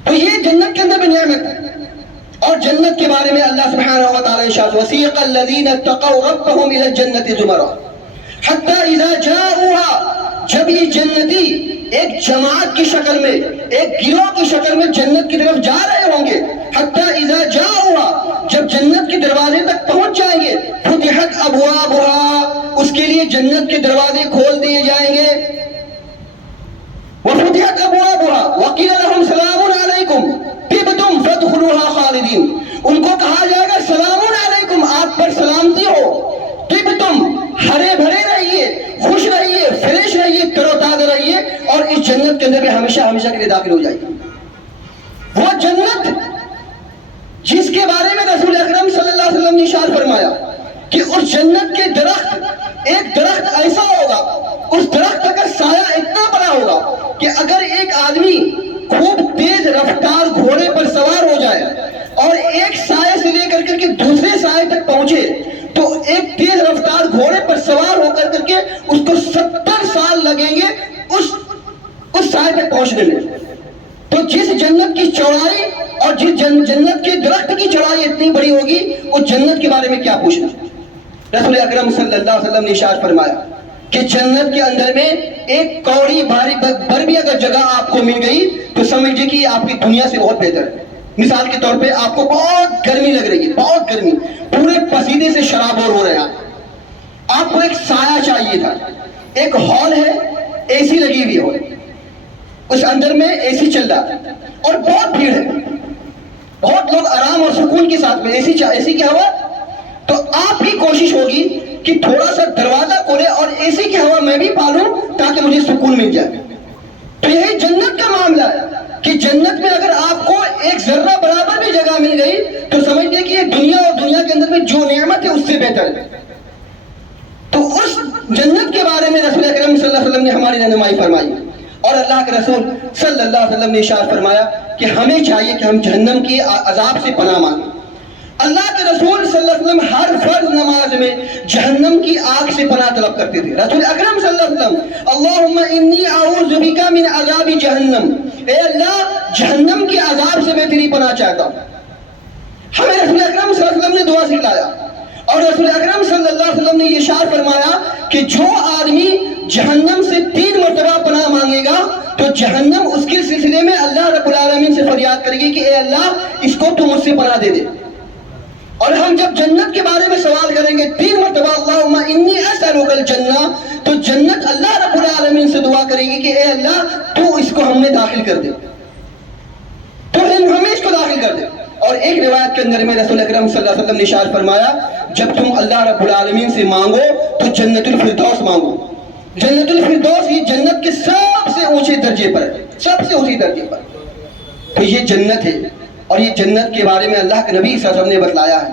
تو یہ جنت کے اندر بھی نعمت ہے۔ اور جنت کے بارے میں اللہ سبحانہ و تعالی ارشاد وَسِيقَ الَّذِينَ اتَّقَوْا رَبَّهُمْ إِلَى الْجَنَّةِ زُمَرًا حَتَّى إِذَا جَاءُوهَا، جب یہ جنتی ایک جماعت کی شکل میں، ایک گروہ کی شکل میں جنت کی طرف جا رہے ہوں گے، حَتَّى إِذَا جَاءُوهَا، جب جنت کے دروازے تک پہنچ جائیں گے، فُتِحَتْ أَبْوَابُهَا، اس کے لیے جنت کے دروازے کھول دیے جائیں گے، وَفُتِحَتْ أَبْوَابُهَا وَقِيلَ لَهُمْ سَلَامٌ عَلَيْكُمْ طِبْتُمْ فَادْخُلُوهَا خَالِدِينَ، ان کو کہا جائے گا سلام علیکم، آپ پر سلامتی ہو، طِبْتُمْ، ہرے بھرے رہیے، خوش رہیے، فریش رہیے، تر و تازہ رہیے، اور اس جنت کے اندر بھی ہمیشہ ہمیشہ کے لیے داخل ہو جائیے۔ وہ جنت جس کے بارے میں رسول اکرم صلی اللہ علیہ وسلم نے ارشاد فرمایا کہ اس جنت کے درخت، ایک درخت ایسا ہوگا، اس درخت کا سایہ اتنا بڑا ہوگا کہ اگر ایک آدمی خوب تیز رفتار گھوڑے پر سوار ہو جائے اور ایک سائے سے لے کر کے دوسرے سائے تک پہنچے، تو ایک تیز رفتار گھوڑے پر سوار ہو کر کے اس کو 70 سال لگیں گے اس سائے تک پہنچنے میں۔ تو جس جنت کی چوڑائی اور جس جنت کے درخت کی چوڑائی اتنی بڑی ہوگی، اس جنت کے بارے میں کیا پوچھنا۔ رسول اکرم صلی اللہ علیہ وسلم نے ارشاد فرمایا کہ جنت کے اندر میں ایک کوڑی بھاری بر بھی اگر جگہ آپ کو مل گئی تو سمجھے کہ یہ آپ کی دنیا سے بہت بہتر ہے۔ مثال کے طور پہ آپ کو بہت گرمی لگ رہی ہے، بہت گرمی، پورے پسینے سے شرابور ہو رہے ہیں، آپ کو ایک سایہ چاہیے تھا، ایک ہال ہے، اے سی لگی ہوئی ہے، اس اندر میں اے سی چل رہا ہے اور بہت بھیڑ ہے، بہت لوگ آرام اور سکون کے ساتھ میں اے سی کی ہوا، تو آپ کی کوشش ہوگی کہ تھوڑا سا دروازہ کھولے اور اے سی کی ہوا میں بھی پالوں تاکہ مجھے سکون مل جائے۔ تو یہی جنت کا معاملہ ہے کہ جنت میں اگر آپ کو ایک ذرہ برابر بھی جگہ مل گئی تو سمجھ لیں کہ یہ دنیا اور دنیا کے اندر میں جو نعمت ہے اس سے بہتر ہے۔ تو اس جنت کے بارے میں رسول اکرم صلی اللہ علیہ وسلم نے ہماری رہنمائی فرمائی، اور اللہ کے رسول صلی اللہ علیہ وسلم نے ارشاد فرمایا کہ ہمیں چاہیے کہ ہم جہنم کی عذاب سے پناہ مانگیں۔ اللہ کے رسول صلی اللہ علیہ وسلم ہر فرض نماز میں جہنم کی آگ سے پناہ طلب کرتے تھے۔ رسول اکرم صلی اللہ علیہ وسلم اللہم انی اعوذ بک من عذاب جہنم، اے اللہ جہنم کی عذاب سے میں تیری پناہ چاہتا ہوں۔ ہمیں رسول اکرم صلی اللہ علیہ وسلم نے دعا سکھلایا، اور رسول اکرم صلی اللہ علیہ وسلم نے یہ ارشاد فرمایا کہ جو آدمی جہنم سے 3 مرتبہ پناہ مانگے گا تو جہنم اس کے سلسلے میں اللہ رب العالمین سے فریاد کرے گی کہ اے اللہ اس کو تو مجھ سے پناہ دے دے۔ اور ہم جب جنت کے بارے میں سوال کریں گے 3 مرتبہ اللہم انی اسألک الجنہ، تو جنت اللہ رب العالمین سے دعا کرے گی کہ اے اللہ تو اس کو ہم میں داخل کر دے، تو ہمیں اس کو داخل کر دے۔ اور ایک روایت کے اندر میں رسول اکرم صلی اللہ علیہ وسلم نے ارشاد فرمایا جب تم اللہ رب العالمین سے مانگو تو جنت الفردوس مانگو۔ جنت الفردوس یہ جنت کے سب سے اونچے درجے پر ہے، سب سے اونچے درجے پر، تو یہ جنت ہے، اور یہ جنت کے بارے میں اللہ کے نبی صلی اللہ علیہ وسلم نے بتلایا ہے۔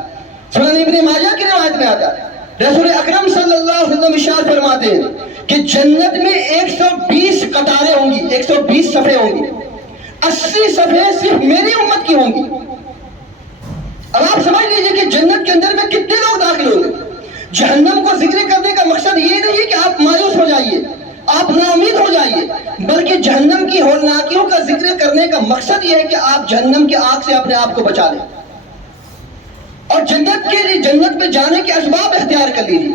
سنن ابن ماجہ کی روایت میں آتا ہے رسول اکرم صلی اللہ علیہ وسلم ارشاد فرماتے ہیں کہ جنت میں 120 قطاریں ہوں گی، 120 صفحے ہوں گی، 80 صفحے صرف میری امت کی ہوں گی۔ اب آپ سمجھ لیجئے کہ جنت کے اندر میں کتنے لوگ داخل ہوں گے۔ جہنم کو ذکر کرنے کا مقصد یہ نہیں ہے کہ آپ مایوس ہو جائیے، آپ نا امید ہو جائیے، بلکہ جہنم کی ہولناکیوں کا ذکر کرنے کا مقصد یہ ہے کہ آپ جہنم کی آگ سے اپنے آپ کو بچا لیں، اور جنت کے لیے جنت میں جانے کے اسباب اختیار کر لیجیے۔